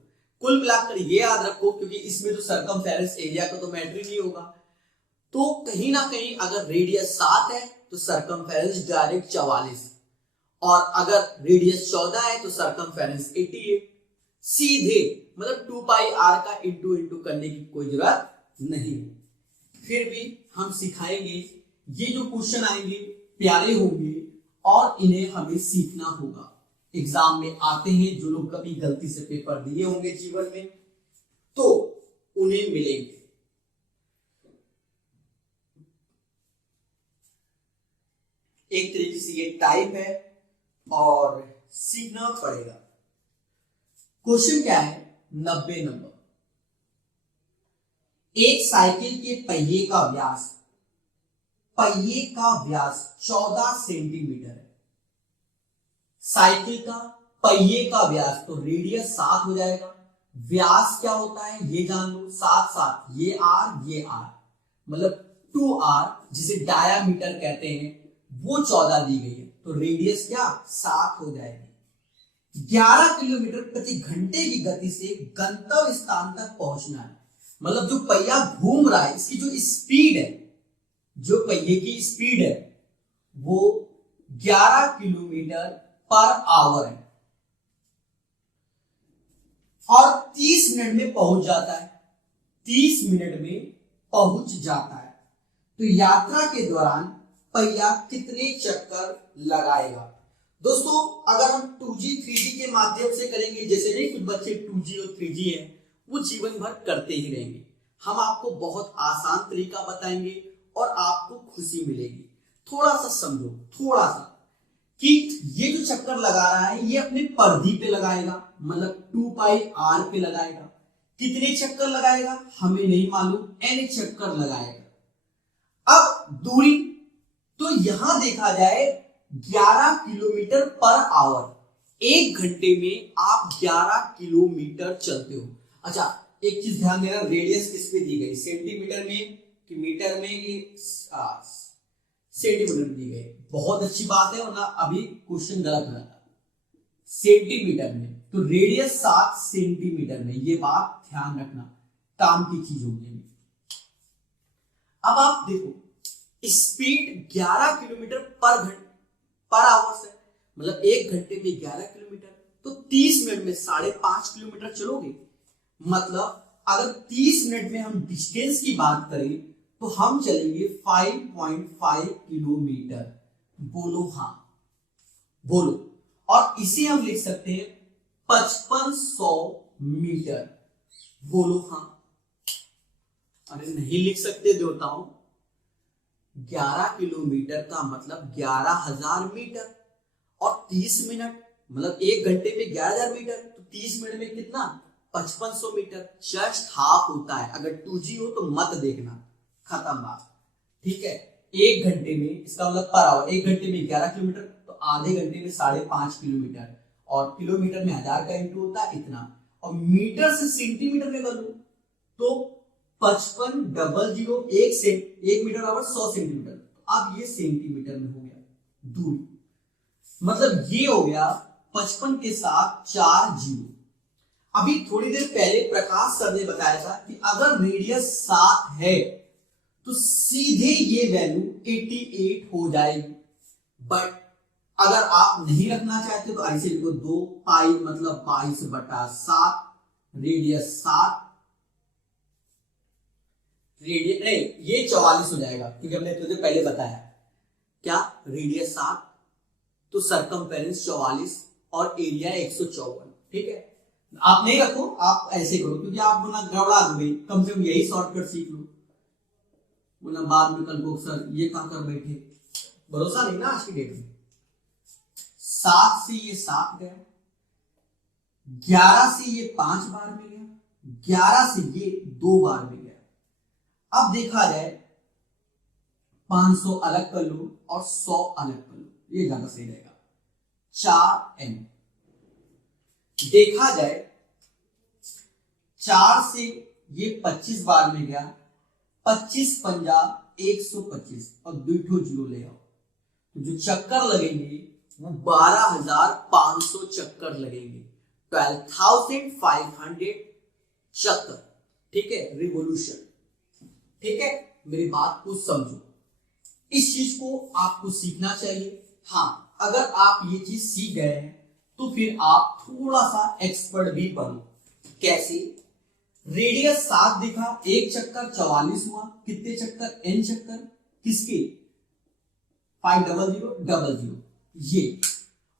कुल मिलाकर ये याद रखो, क्योंकि इसमें तो सर्कमफेरेंस एरिया का तो मैटर नहीं होगा, तो कहीं ना कहीं अगर रेडियस 7 है तो सर्कमफेरेंस डायरेक्ट 44, और अगर रेडियस 14 है तो सर्कमफेरेंस 88। सीधे मतलब 2πr का इंटू करने की कोई जरूरत नहीं। फिर भी हम सिखाएंगे, ये जो क्वेश्चन आएंगे प्यारे होंगे और इन्हें हमें सीखना होगा। एग्जाम में आते हैं, जो लोग कभी गलती से पेपर दिए होंगे जीवन में तो उन्हें मिलेंगे। एक तरीके से ये टाइप है और सीखना पड़ेगा। क्वेश्चन क्या है? 90 नंबर। एक साइकिल के पहिए का व्यास 14 सेंटीमीटर है। साइकिल का पहिए का व्यास, तो रेडियस 7 हो जाएगा। व्यास क्या होता है ये जान लो, 7 ये आर मतलब 2r, जिसे डायामीटर कहते हैं, वो 14 दी गई है, तो रेडियस क्या 7 हो जाएगी। 11 किलोमीटर प्रति घंटे की गति से गंतव्य स्थान तक पहुंचना है। मतलब जो पहिया घूम रहा है, इसकी जो स्पीड है, जो पहिए की स्पीड है वो 11 किलोमीटर पर आवर है और 30 मिनट में पहुंच जाता है। 30 मिनट में पहुंच जाता है। तो यात्रा के दौरान पहिया कितने चक्कर लगाएगा? दोस्तों अगर हम 2G 3G के माध्यम से करेंगे, जैसे नहीं कुछ बच्चे 2G और 3G है, वो जीवन भर करते ही रहेंगे। हम आपको बहुत आसान तरीका बताएंगे और आपको खुशी मिलेगी। थोड़ा सा समझो, थोड़ा सा, कि ये जो चक्कर लगा रहा है ये अपने परिधि पे लगाएगा, मतलब 2πr पे लगाएगा। कितने चक्कर लगाएगा हमें नहीं मालूम, n चक्कर लगाएगा। अब दूरी, तो यहां देखा जाए 11 किलोमीटर पर आवर। एक घंटे में आप 11 किलोमीटर चलते हो। अच्छा एक चीज ध्यान देना, रेडियस किस पे दी गई, सेंटीमीटर में कि मीटर में कि सेंटीमीटर में दी गई। बहुत अच्छी बात है, वरना अभी क्वेश्चन गलत हो जाता। सेंटीमीटर में, तो रेडियस 7 सेंटीमीटर में, ये बात ध्यान रखना, काम की चीज होगी। अब आप देखो स्पीड 11 किलोमीटर पर आवर से, मतलब एक घंटे में 11 किलोमीटर, तो 30 मिनट में 5.5 किलोमीटर चलोगे। मतलब अगर 30 मिनट में हम डिस्टेंस की बात करें तो हम चलेंगे 5.5 किलोमीटर। बोलो हाँ, बोलो। और इसे हम लिख सकते हैं 5500 मीटर। बोलो हाँ। अरे नहीं लिख सकते देवताओं, 11 किलोमीटर का मतलब 11,000 मीटर और 30 मिनट मतलब एक घंटे में 11,000 मीटर, तो 30 मिनट में कितना 5500 मीटर, जस्ट हाफ होता है। अगर 2G हो तो मत देखना, खत्म बात, ठीक है। एक घंटे में, इसका मतलब पर आवर, एक घंटे में 11 किलोमीटर, तो आधे घंटे में 5.5 किलोमीटर, और किलोमीटर में 1000 का इंटू होता है इतना, और मीटर से सेंटीमीटर में कर लो तो 5500 एक मीटर आवर 100 सेंटीमीटर। अब ये सेंटीमीटर में हो गया दूरी, मतलब ये हो गया 55 के साथ 4 जीरो। अभी थोड़ी देर पहले प्रकाश सर ने बताया था कि अगर रेडियस 7 है तो सीधे ये वैल्यू 88 हो जाएगी। बट अगर आप नहीं रखना चाहते तो ऐसे लिखो 2 पाई मतलब 22/7, रेडियस 7, रेडियस नहीं, ये 44 हो जाएगा क्योंकि हमने तुझे पहले बताया क्या, रेडियस 7 तो सरकमफेरेंस 44 और एरिया 154। ठीक है, आप नहीं रखो, आप ऐसे करो क्योंकि आप वरना गड़बड़ा दोगे। कम से कम यही शॉर्टकट सीख लो, वरना बाद में कल को सर ये कहां कर बैठे, भरोसा नहीं ना आज की डेट में। 7 से ये 7 गया, 11 से ये 5 बार में गया, 11 से ये 2 बार में गया। अब देखा जाए 500 अलग कर लो और 100 अलग कर लो, ये ज्यादा सही रहेगा। 4n देखा जाए 4 से ये 25 बार में गया, 25 पंजा 125 और 2 जीरो ले आओ, तो जो चक्कर लगेंगे वो 12,500 चक्कर लगेंगे, 12,500 चक्कर। ठीक है, रिवोल्यूशन। ठीक है, मेरी बात को समझो, इस चीज को आपको सीखना चाहिए। हाँ, अगर आप ये चीज सीख गए हैं तो फिर आप थोड़ा सा एक्सपर्ट भी बनो। कैसे? रेडियस 7 दिखा, एक चक्कर 44 हुआ, कितने चक्कर, n चक्कर, किसके 500 ये,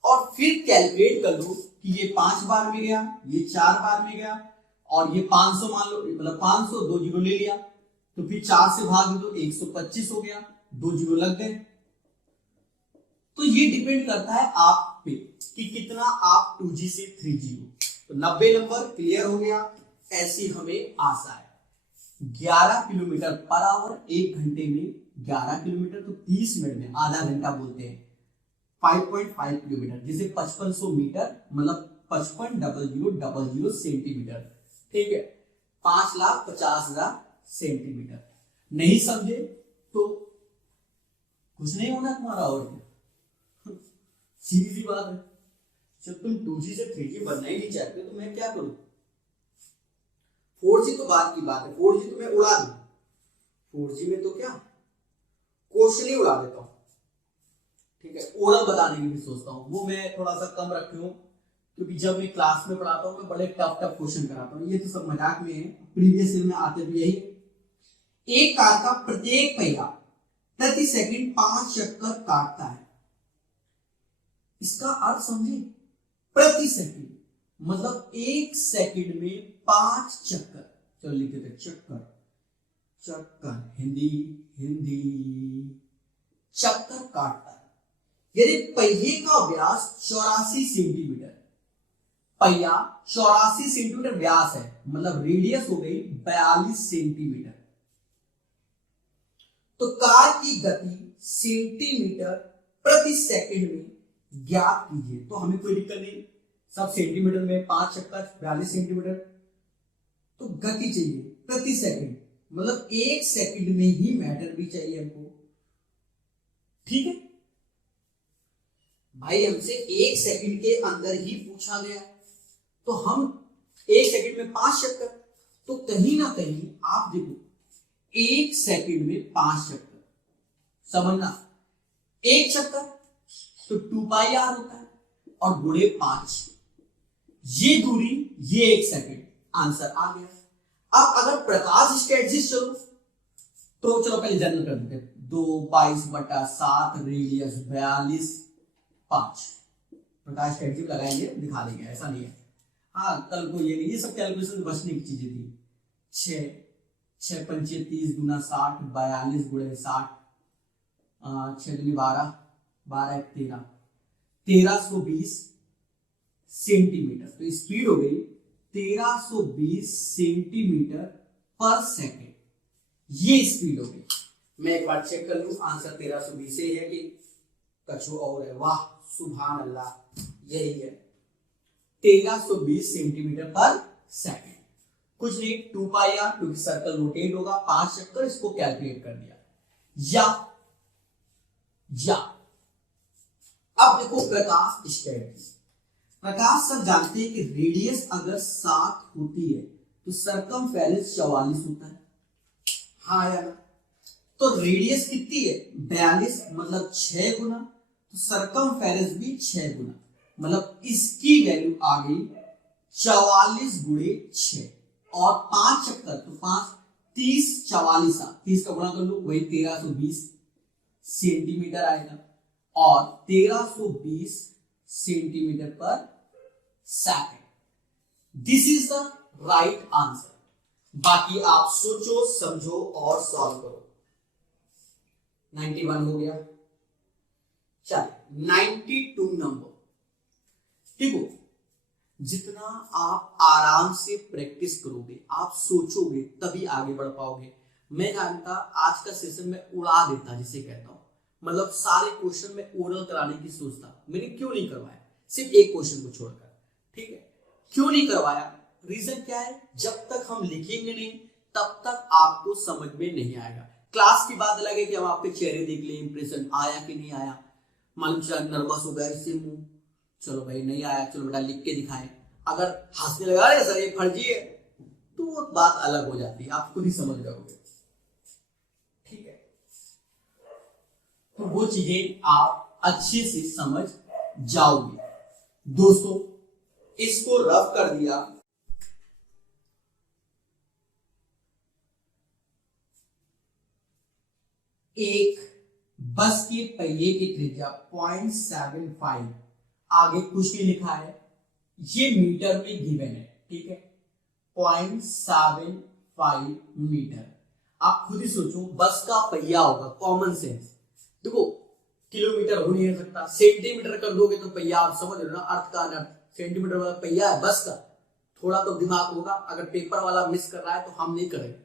और फिर कैलकुलेट कर लो कि ये 5 बार में गया, ये 4 बार में गया, और ये 500 मान लो, मतलब 500 2 जीरो ले लिया, तो फिर 4 से भाग दो 125 हो गया, 2 जीरो लग गए। तो ये डिपेंड करता है आप पे कि कितना आप 2G से 3G हो। तो 90 नंबर क्लियर हो गया। ऐसी हमें आशा है 11 किलोमीटर पर आवर, 1 घंटे में 11 किलोमीटर, तो 30 मिनट में आधा घंटा बोलते हैं 5.5 किलोमीटर, जिसे 5500 मीटर मतलब 55,000 सेंटीमीटर, ठीक है, 5,50,000 सेंटीमीटर। नहीं समझे तो कुछ नहीं होना तुम्हारा, और क्या, सीधी सी बात है। जब तुम 2G से 3G बनना ही नहीं चाहते तो मैं क्या करूं। 4G तो बात की बात है, 4G तो मैं उड़ा दूं, 4G में तो क्या क्वेश्चन ही उड़ा देता हूं, ठीक है। ओरल बताने की भी सोचता हूँ, वो मैं थोड़ा सा कम रखी हूँ, क्योंकि जब मैं क्लास में पढ़ाता हूँ मैं बड़े टफ टफ क्वेश्चन कराता हूँ। ये तो सब मजाक में है, प्रीवियस ईयर में आते भी यही। एक कार का प्रत्येक पहिया प्रति सेकंड 5 चक्कर काटता है। इसका अर्थ समझे, प्रति सेकंड मतलब 1 सेकंड में 5 चक्कर। चलो लिख देते, चक्कर, चक्कर, हिंदी हिंदी, चक्कर काटता है। यदि पहिए का व्यास 84 सेंटीमीटर, पहिया 84 सेंटीमीटर व्यास है, मतलब रेडियस हो गई 42 सेंटीमीटर, तो कार की गति सेंटीमीटर प्रति सेकंड में ज्ञात कीजिए। तो हमें कोई दिक्कत नहीं, सब सेंटीमीटर में 5 चक्कर 42 सेंटीमीटर, तो गति चाहिए प्रति सेकंड, मतलब 1 सेकंड में ही मैटर भी चाहिए हमको, ठीक है भाई। हमसे 1 सेकंड के अंदर ही पूछा गया, तो हम 1 सेकंड में 5 चक्कर, तो कहीं ना कहीं आप देखो 1 सेकंड में 5 चक्कर, समझना, 1 चक्कर तो 2πr होता है और गुणे 5, ये दूरी, ये 1 सेकंड, आंसर आ गया। अब अगर प्रकाश स्ट्रेटजिस्ट चलो, तो चलो पहले जनरल कर देते, 2/22/7 रेडियस 42 5, प्रकाश स्ट्रेटजिस्ट लगाएंगे, दिखा देंगे, ऐसा नहीं है। हाँ, कल को ये नहीं, ये सब कैलकुलेशन बचने की चीजें थी। 6 पंचे 30 गुना 60, 42 गुणे 60, 6 दूनी 12, 12 13, 1320 सेंटीमीटर, तो स्पीड हो गई 1320 सेंटीमीटर पर सेकेंड, ये स्पीड हो गई। मैं एक बार चेक कर लूं, आंसर 1320 से है कि कछु और है। वाह सुभान अल्लाह, यही है 1320 सेंटीमीटर पर सेकेंड। कुछ नहीं, 2πr, क्योंकि सर्कल रोटेट होगा, 5 चक्कर, इसको कैलकुलेट कर दिया। या अब देखो प्रकाश स्ट्रेटजी, प्रकाश सर जानते हैं कि रेडियस अगर 7 होती है तो सरकमफेरेंस 44 होता है, हाँ यार, तो रेडियस कितनी है 42, मतलब 6 गुना, तो सरकमफेरेंस भी 6 गुना, मतलब इसकी वैल्यू आ गई 44 गुणे 6, और 5 चक्कर तो 5 30 44, 30 का गुणा कर लो, वही 1320 सेंटीमीटर आएगा, और 1320 सेंटीमीटर पर second. This is the right answer. बाकी आप सोचो समझो और सॉल्व करो। 91 हो गया, चलिए 92 नंबर। ठीक हो, जितना आप आराम से प्रैक्टिस करोगे, आप सोचोगे, तभी आगे बढ़ पाओगे। मैं जानता आज का सेशन में उड़ा देता, जिसे कहता हूं, मतलब सारे क्वेश्चन में ओरल कराने की सोचता, मैंने क्यों नहीं करवाया, सिर्फ एक क्वेश्चन को छोड़कर। ठीक है, क्यों नहीं करवाया, रीजन क्या है, जब तक हम लिखेंगे नहीं तब तक आपको समझ में नहीं आएगा। क्लास की बात अलग है कि हम आपके चेहरे देख ले, इंप्रेशन आया कि नहीं आया, मान लो नर्वस हो गया इससे मुंह, चलो भाई नहीं आया, चलो बेटा लिख के दिखाएं। अगर हंसने लगा रहे सर ये फर्जी है, तो वो बात अलग हो जाती है, आप खुद ही समझ जाओगे। ठीक है, तो वो चीजें आप अच्छे से समझ जाओगे। दोस्तों इसको रफ कर दिया, एक बस के पहिए की त्रिज्या 0.75, आगे कुछ नहीं लिखा है, ये मीटर में गिवन है। ठीक है, 0.75 मीटर। आप खुद ही सोचो, बस का पहिया होगा, कॉमन सेंस, देखो किलोमीटर हो नहीं सकता, सेंटीमीटर कर दोगे तो पहिया, आप समझ रहे हो ना अर्थ का अनर्थ। सेंटीमीटर वाला पहिया है बस का, थोड़ा तो दिमाग होगा, अगर पेपर वाला मिस कर रहा है तो हम नहीं करेंगे,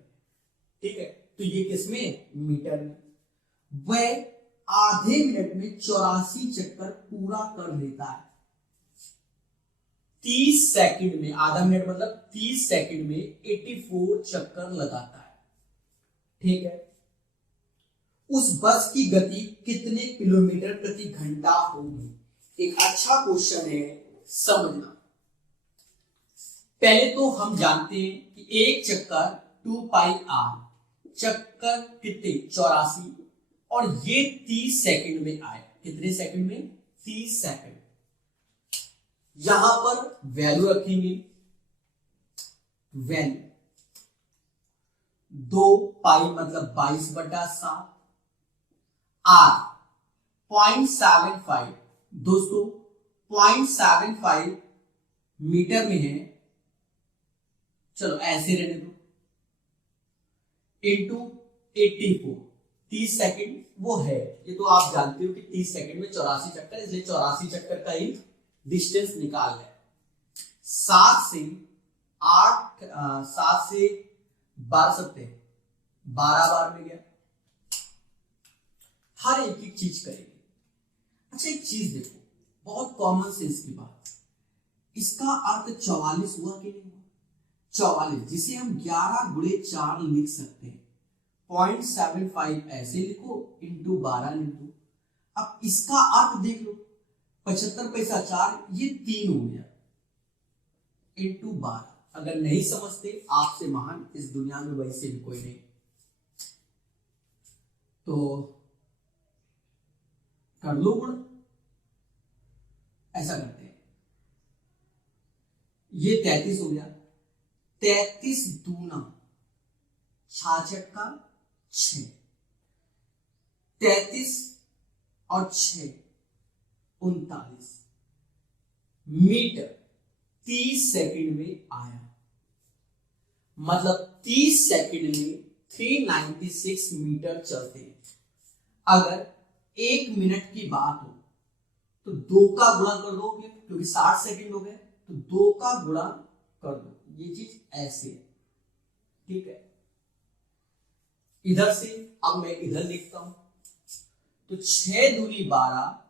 ठीक है। तो ये किसमें, मीटर में। वह आधे मिनट में 84 चक्कर पूरा कर लेता है। 30 सेकंड में, आधा मिनट मतलब 30 सेकंड में 84 चक्कर लगाता है, ठीक है। उस बस की गति कितने किलोमीटर प्रति घंटा होगी? एक अच्छा क्वेश्चन है, समझना। पहले तो हम जानते हैं कि एक चक्कर 2 पाई आर, चक्कर कितने, 84, और ये 30 सेकंड में आए। कितने सेकंड में, 30 सेकंड। यहां पर वैल्यू रखेंगे, वैल्यू 2 पाई मतलब 22/7, आर 0.75, दोस्तों 0.75 मीटर में है, चलो ऐसे रहने दो, इंटू 84, 30 सेकंड वो है, ये तो आप जानते हो कि 30 सेकंड में 84 चक्कर, इसलिए 84 चक्कर का ही डिस्टेंस निकाल है। 7 से 12 सकते हैं, 12 बार में गया। हर एक एक चीज करेंगे। अच्छा एक चीज देखो, बहुत कॉमन सेंस की बात, इसका अर्थ 44 हुआ कि नहीं हुआ? 44 जिसे हम 11 गुणे 4 लिख सकते हैं, 0.75 ऐसे लिखो, इंटू 12 लिख दो। अब इसका अर्थ देख लो, 75 पैसा 4, ये 3 हो गया, इंटू 12। अगर नहीं समझते, आपसे महान इस दुनिया में वैसे भी कोई नहीं। तो कर लो गुण, ऐसा करते हैं, ये 33 हो गया, 33 दूना 66 का 6, 33 और 6 39 मीटर 30 सेकंड में आया। मतलब 30 सेकंड में 396 मीटर चलते हैं। अगर 1 मिनट की बात हो तो 2 का गुणा कर दो, क्योंकि 60 सेकंड हो गए, तो 2 का गुणा कर दो। ये चीज ऐसे है, ठीक है। इधर से अब मैं इधर लिखता हूं, तो 6 दूनी 12,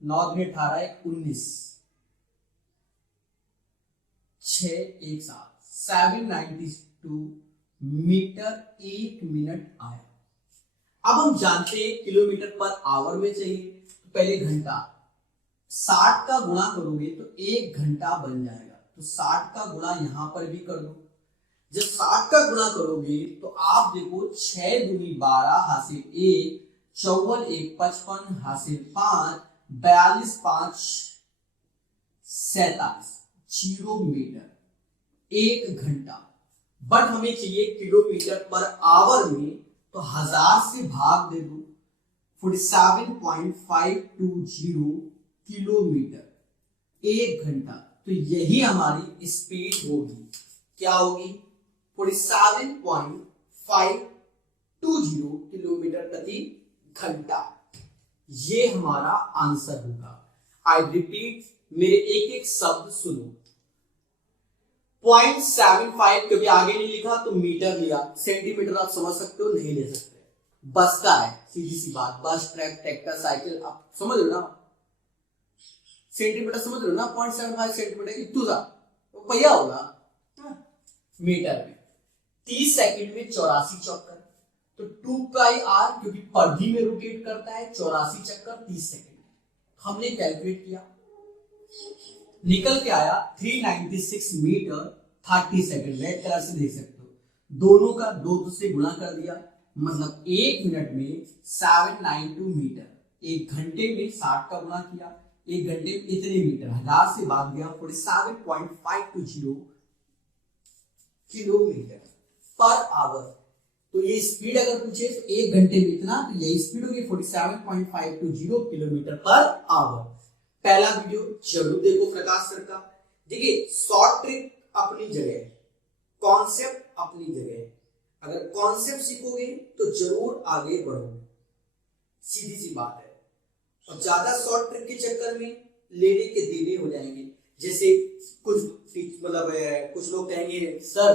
9 दूनी 18, 19, 6 1 7, 792 मीटर 1 मिनट आया। अब हम जानते हैं किलोमीटर पर आवर में चाहिए, तो पहले घंटा, 60 का गुणा करोगे तो 1 घंटा बन जाएगा, तो 60 का गुणा यहां पर भी कर दो। जब 60 का गुणा करोगे तो आप देखो, 6 दूनी 12 हासिल 1, 54 1 55 हासिल 5, 42 5 47, 0 मीटर 1 घंटा। बट हमें चाहिए किलोमीटर पर आवर में, तो 1000 से भाग दे दो, 47.520 किलोमीटर 1 घंटा। तो यही हमारी स्पीड होगी, क्या होगी, 47.520 किलोमीटर प्रति घंटा। ये हमारा आंसर होगा। आई रिपीट, मेरे एक एक शब्द सुनो। 0.75 क्योंकि आगे नहीं लिखा तो मीटर लिया, सेंटीमीटर आप समझ सकते हो, नहीं ले सकते। बस का है, सीधी सी बात, बस ट्रक ट्रैक्टर साइकिल आप समझ लो ना, सेंटीमीटर समझ लो ना, 0.75 सेंटीमीटर इतना तो पहिया होगा। मीटर में 30 सेकंड में 84 चक्कर, तो 2 पाई आर क्योंकि परिधि में रोटेट करता है, 84 चक्कर 30 सेकंड। हमने कैलकुलेट किया, निकल के आया 396 मीटर 30 सेकंड। रेड कलर से देख सकते हो, दोनों का 2 से गुणा कर दिया, मतलब 1 मिनट में 792 मीटर। 1 घंटे में 60 का गुणा किया, 1 घंटे में इतने मीटर, 1000 से भाग दिया, 47.520 किलोमीटर पर आवर। तो ये स्पीड अगर पूछे तो 1 घंटे में इतना, तो ये स्पीड होगी 47.520 किलोमीटर पर आवर। पहला वीडियो जरूर देखो प्रकाश सर का। देखिए, शॉर्ट ट्रिक अपनी जगह, कॉन्सेप्ट अपनी जगह। अगर कॉन्सेप्ट सीखोगे तो जरूर आगे बढ़ोगे, सीधी सी बात है। और ज्यादा शॉर्ट ट्रिक के चक्कर में लेने के देने हो जाएंगे। जैसे कुछ लोग कहेंगे सर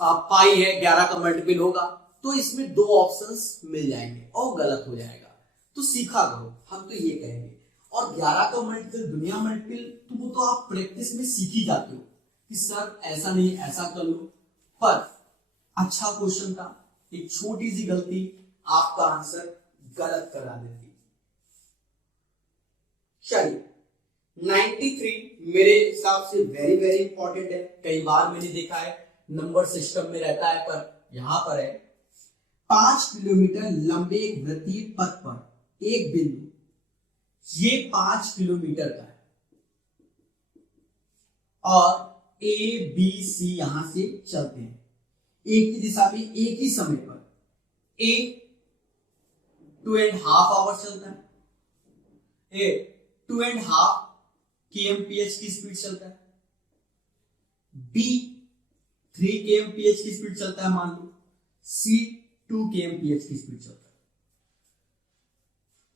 पाई है 11 का मल्टीपल होगा, तो इसमें 2 ऑप्शंस मिल जाएंगे और गलत हो जाएगा, तो सीखा करो, हम तो ये कहेंगे। और 11 का मल्टीपल दुनिया मल्टीपल तो वो तो आप प्रैक्टिस में सीख ही जाते हो कि सर ऐसा नहीं ऐसा कर लो, पर अच्छा क्वेश्चन था, एक छोटी सी गलती आपका आंसर गलत करा देती। चलिए 93 मेरे हिसाब से वेरी वेरी इंपॉर्टेंट है, कई बार मैंने देखा है नंबर सिस्टम में रहता है, पर यहां पर है 5 किलोमीटर लंबे एक वृत्तीय पथ पर एक बिंदु, ये 5 किलोमीटर का है और ए बी सी यहां से चलते हैं एक ही दिशा में एक ही समय पर, ए 2.5 आवर्स चलता है, ए 2.5 kmph की स्पीड चलता है, बी 3 kmph की स्पीड चलता है मान लो, सी 2 kmph की स्पीड चलता है।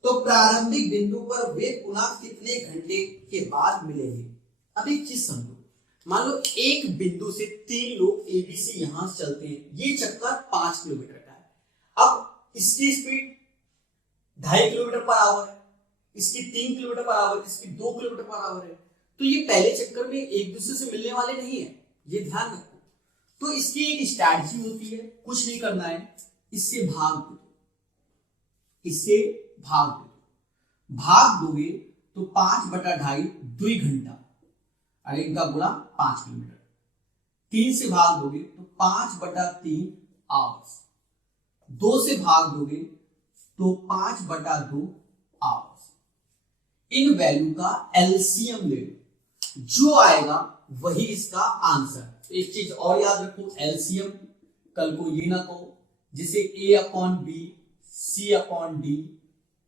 तो प्रारंभिक बिंदु पर वे पुनः कितने घंटे के बाद मिलेंगे? अब एक चीज समझो, मान लो एक बिंदु से 3 लोग एबीसी यहां से चलते हैं, ये चक्कर 5 किलोमीटर का है, अब इसकी स्पीड 2.5 किलोमीटर पर आवर है, इसकी 3 किलोमीटर पर आवर, इसकी 2 किलोमीटर पर आवर है, तो ये पहले चक्कर में एक दूसरे से मिलने वाले नहीं है, ये ध्यान रखो। तो इसकी एक स्ट्रैटेजी होती है, कुछ नहीं करना है, इससे भाग दो, इससे भाग दो, भाग दोगे तो 5/2 2 घंटा, अरे इनका गुणा 5 किलोमीटर, 3 से भाग दोगे तो 5/3 आवर्स, 2 से भाग दोगे तो 5/2 आवर्स। इन वैल्यू का एलसीएम ले लो, जो आएगा वही इसका आंसर। एक चीज और याद रखो, एलसीएम कल को ये ना कहो जिसे A/B C/D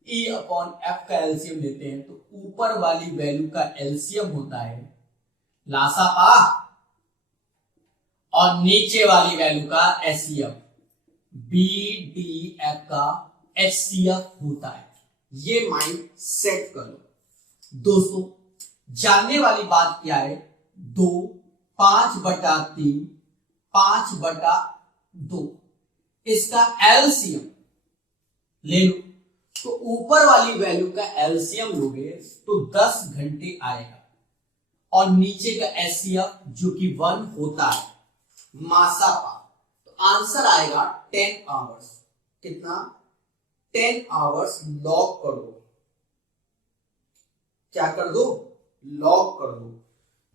E/F का एलसीएम लेते हैं, तो ऊपर वाली वैल्यू का एलसीएम होता है लासापा और नीचे वाली वैल्यू का एचसीएफ, BDF का HCF होता है, ये माइंड सेट कर लो। दोस्तों जानने वाली बात क्या है, 2 5/3 5/2 इसका एलसीएम ले लो, तो ऊपर वाली वैल्यू का एलसीएम लोगे तो 10 घंटे आएगा और नीचे का एचसीएफ जो कि 1 होता है मासापा, तो आंसर आएगा 10 आवर्स। कितना? 10 आवर्स लॉग कर दो, क्या कर दो? लॉग कर दो।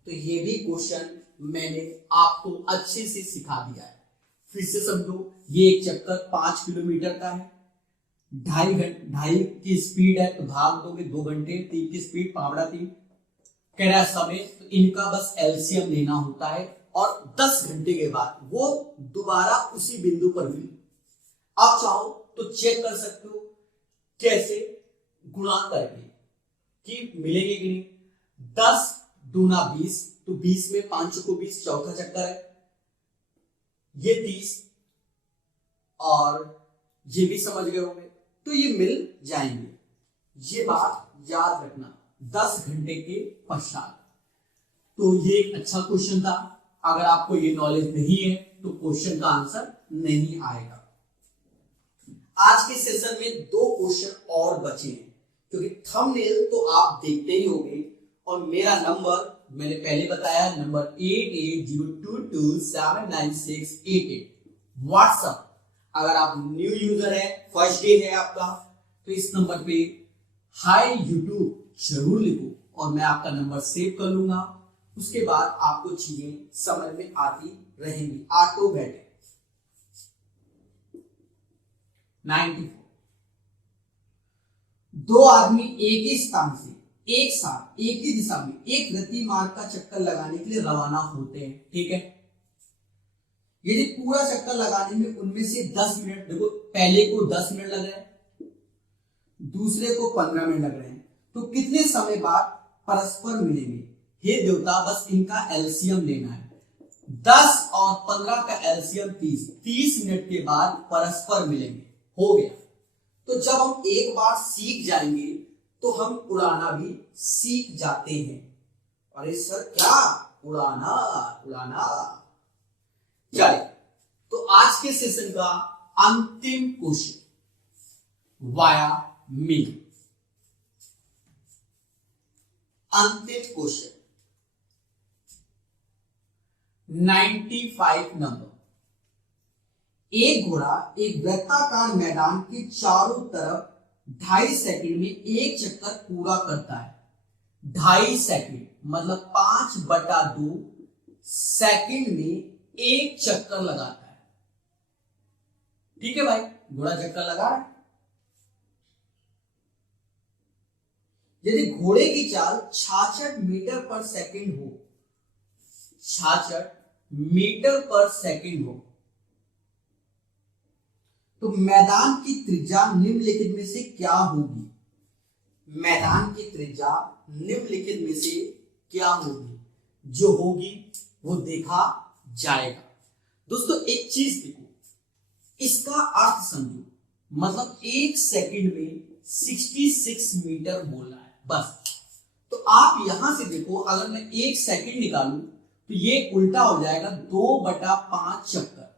तो ये भी क्वेश्चन मैंने आपको अच्छे से सिखा दिया है, फिर से समझो। ये एक चक्कर 5 किलोमीटर का है, 2.5 की स्पीड है, तो भाग दोगे 2 घंटे, 3 की स्पीड 5/3 कह रहा है समय, तो इनका बस एलसीएम लेना होता है और 10 घंटे के बाद वो दोबारा उसी बिंदु पर मिले। आप चाहो तो चेक कर सकते हो कैसे, गुणा करके कि मिलेंगे कि नहीं। 10 दूना 20, तो 20 में 5 को 20 चौथा चक्कर है, ये 30 और ये भी समझ गए होंगे, तो ये मिल जाएंगे। ये बात याद रखना 10 घंटे के पश्चात। तो ये एक अच्छा क्वेश्चन था, अगर आपको ये नॉलेज नहीं है तो क्वेश्चन का आंसर नहीं आएगा। आज के सेशन में 2 क्वेश्चन और बचे हैं, क्योंकि थंबनेल तो आप देखते ही होंगे और मेरा नंबर मैंने पहले बताया, नंबर 8802279688 व्हाट्सएप। अगर आप न्यू यूजर है, फर्स्ट डे है आपका, तो इस नंबर पे हाय यूट्यूब जरूर लिखो और मैं आपका नंबर सेव कर लूंगा। उसके बाद आपको चीजें समझ में आती रहेंगी ऑटोमेटिक। 94 2 आदमी एक ही स्थान से एक साथ एक ही दिशा में एक गति मार्ग का चक्कर लगाने के लिए रवाना होते हैं, ठीक है। यदि पूरा चक्कर लगाने में उनमें से 10 मिनट, देखो पहले को 10 मिनट लग रहे हैं, दूसरे को 15 मिनट लग रहे हैं, तो कितने समय बाद परस्पर मिलेंगे? हे देवता, बस इनका एलसीएम लेना है। 10 और 15 का एलसीएम 30 मिनट के बाद परस्पर मिलेंगे, हो गया। तो जब हम एक बार सीख जाएंगे तो हम उड़ाना भी सीख जाते हैं। अरे सर क्या उड़ाना उड़ाना। चलिए तो आज के सेशन का अंतिम क्वेश्चन वाया मी, अंतिम क्वेश्चन 95 नंबर। एक घोड़ा एक वृत्ताकार मैदान के चारों तरफ 2.5 सेकंड में एक चक्कर पूरा करता है। 2.5 सेकंड मतलब 5/2 सेकंड में एक चक्कर लगाता है। ठीक है भाई, घोड़ा चक्कर लगा रहा है। यदि घोड़े की चाल 66 मीटर पर सेकंड हो, 66 मीटर पर सेकंड हो, तो मैदान की त्रिज्या निम्नलिखित में से क्या होगी? मैदान की त्रिज्या निम्नलिखित में से क्या होगी? जो होगी वो देखा जाएगा। दोस्तों एक चीज देखो, इसका अर्थ समझो, मतलब एक सेकंड में 66 मीटर बोल रहा है बस। तो आप यहां से देखो, अगर मैं एक सेकंड निकालूं तो ये उल्टा हो जाएगा 2/5 चक्कर,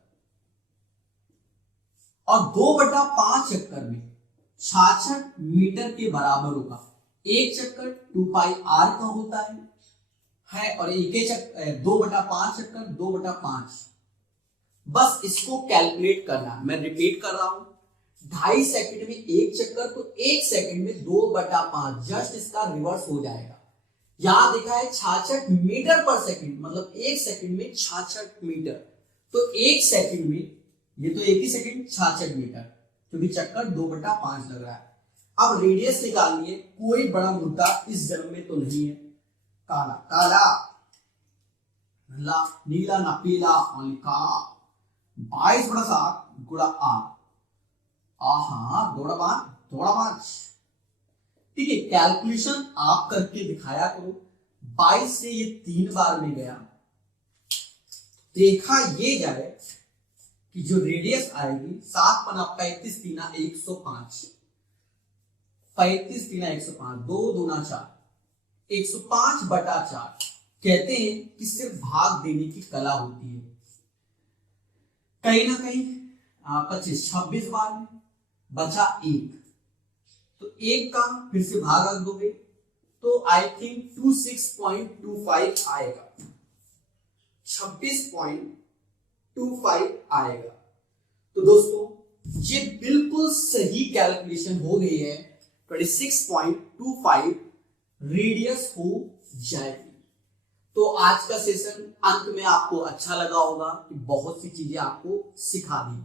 और 2/5 चक्कर में 66 मीटर के बराबर होगा। एक चक्कर 2πr का होता है और एक चक्कर 2/5 चक्कर 2/5। बस इसको कैलकुलेट करना। मैं रिपीट कर रहा हूं, 2.5 सेकंड में एक चक्कर, तो एक सेकंड में 2/5, जस्ट इसका रिवर्स हो जाएगा। यहां देखा है 66 मीटर पर सेकंड, मतलब एक सेकंड में 66 मीटर, तो एक सेकंड में ये तो एक ही सेकंड 66 मीटर, क्योंकि चक्कर 2/5 लग रहा है। अब रेडियस निकालनी है। कोई बड़ा मुद्दा इस जन्म में तो नहीं है। काला काला नीला ना पीला, ओनली काला। 22/7 गुणा आर, आहा दौड़ा 5। ठीक है, कैलकुलेशन आप करके दिखाया करो। 22 से ये 3 बार में गया, देखा ये जाए कि जो रेडियस आएगी 7 × 35 × 3 = 105, 35 × 3 = 105, 2 दूना 4, 105/4। कहते हैं कि सिर्फ भाग देने की कला होती है। कहीं ना कहीं 26 बार में बचा 1, तो 1 का फिर से भाग रख दोगे तो आई थिंक 26.25 आएगा, 26.25 आएगा। तो दोस्तों ये बिल्कुल सही कैलकुलेशन हो गई है। 26.25 रेडियस हो जाएगी। तो आज का सेशन अंत में आपको अच्छा लगा होगा कि बहुत सी चीजें आपको सिखा दी।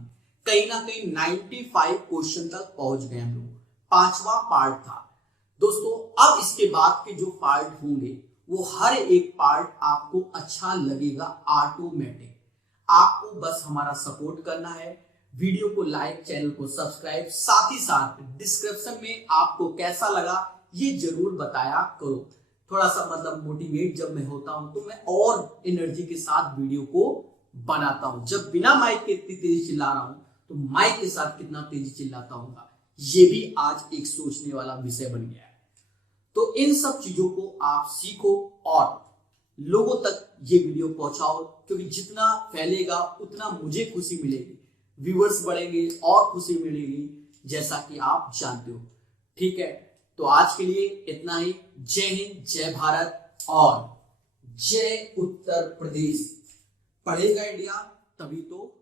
कहीं ना कहीं 95 क्वेश्चन तक पहुंच गए हम लोग। 5वां पार्ट था दोस्तों। अब इसके बाद के जो पार्ट होंगे वो हर एक पार्ट आपको अच्छा लगेगा ऑटोमेटिक। आपको बस हमारा सपोर्ट करना है। वीडियो को लाइक, चैनल को सब्सक्राइब, साथ ही साथ डिस्क्रिप्शन में आपको कैसा लगा ये जरूर बताया करो। थोड़ा सा मतलब मोटिवेट जब मैं होता हूं तो मैं और एनर्जी के साथ वीडियो को बनाता हूं। जब बिना माइक के इतनी तेजी चिल्ला रहा हूं तो माइक के साथ कितना तेजी चिल्लाता हूँ, ये भी आज एक सोचने वाला विषय बन गया है। तो इन सब चीजों को आप सीखो और लोगों तक ये वीडियो पहुंचाओ, क्योंकि जितना फैलेगा उतना मुझे खुशी मिलेगी, व्यूअर्स बढ़ेंगे और खुशी मिलेगी, जैसा कि आप जानते हो। ठीक है, तो आज के लिए इतना ही। जय हिंद, जय भारत और जय उत्तर प्रदेश। पढ़ेगा इंडिया तभी तो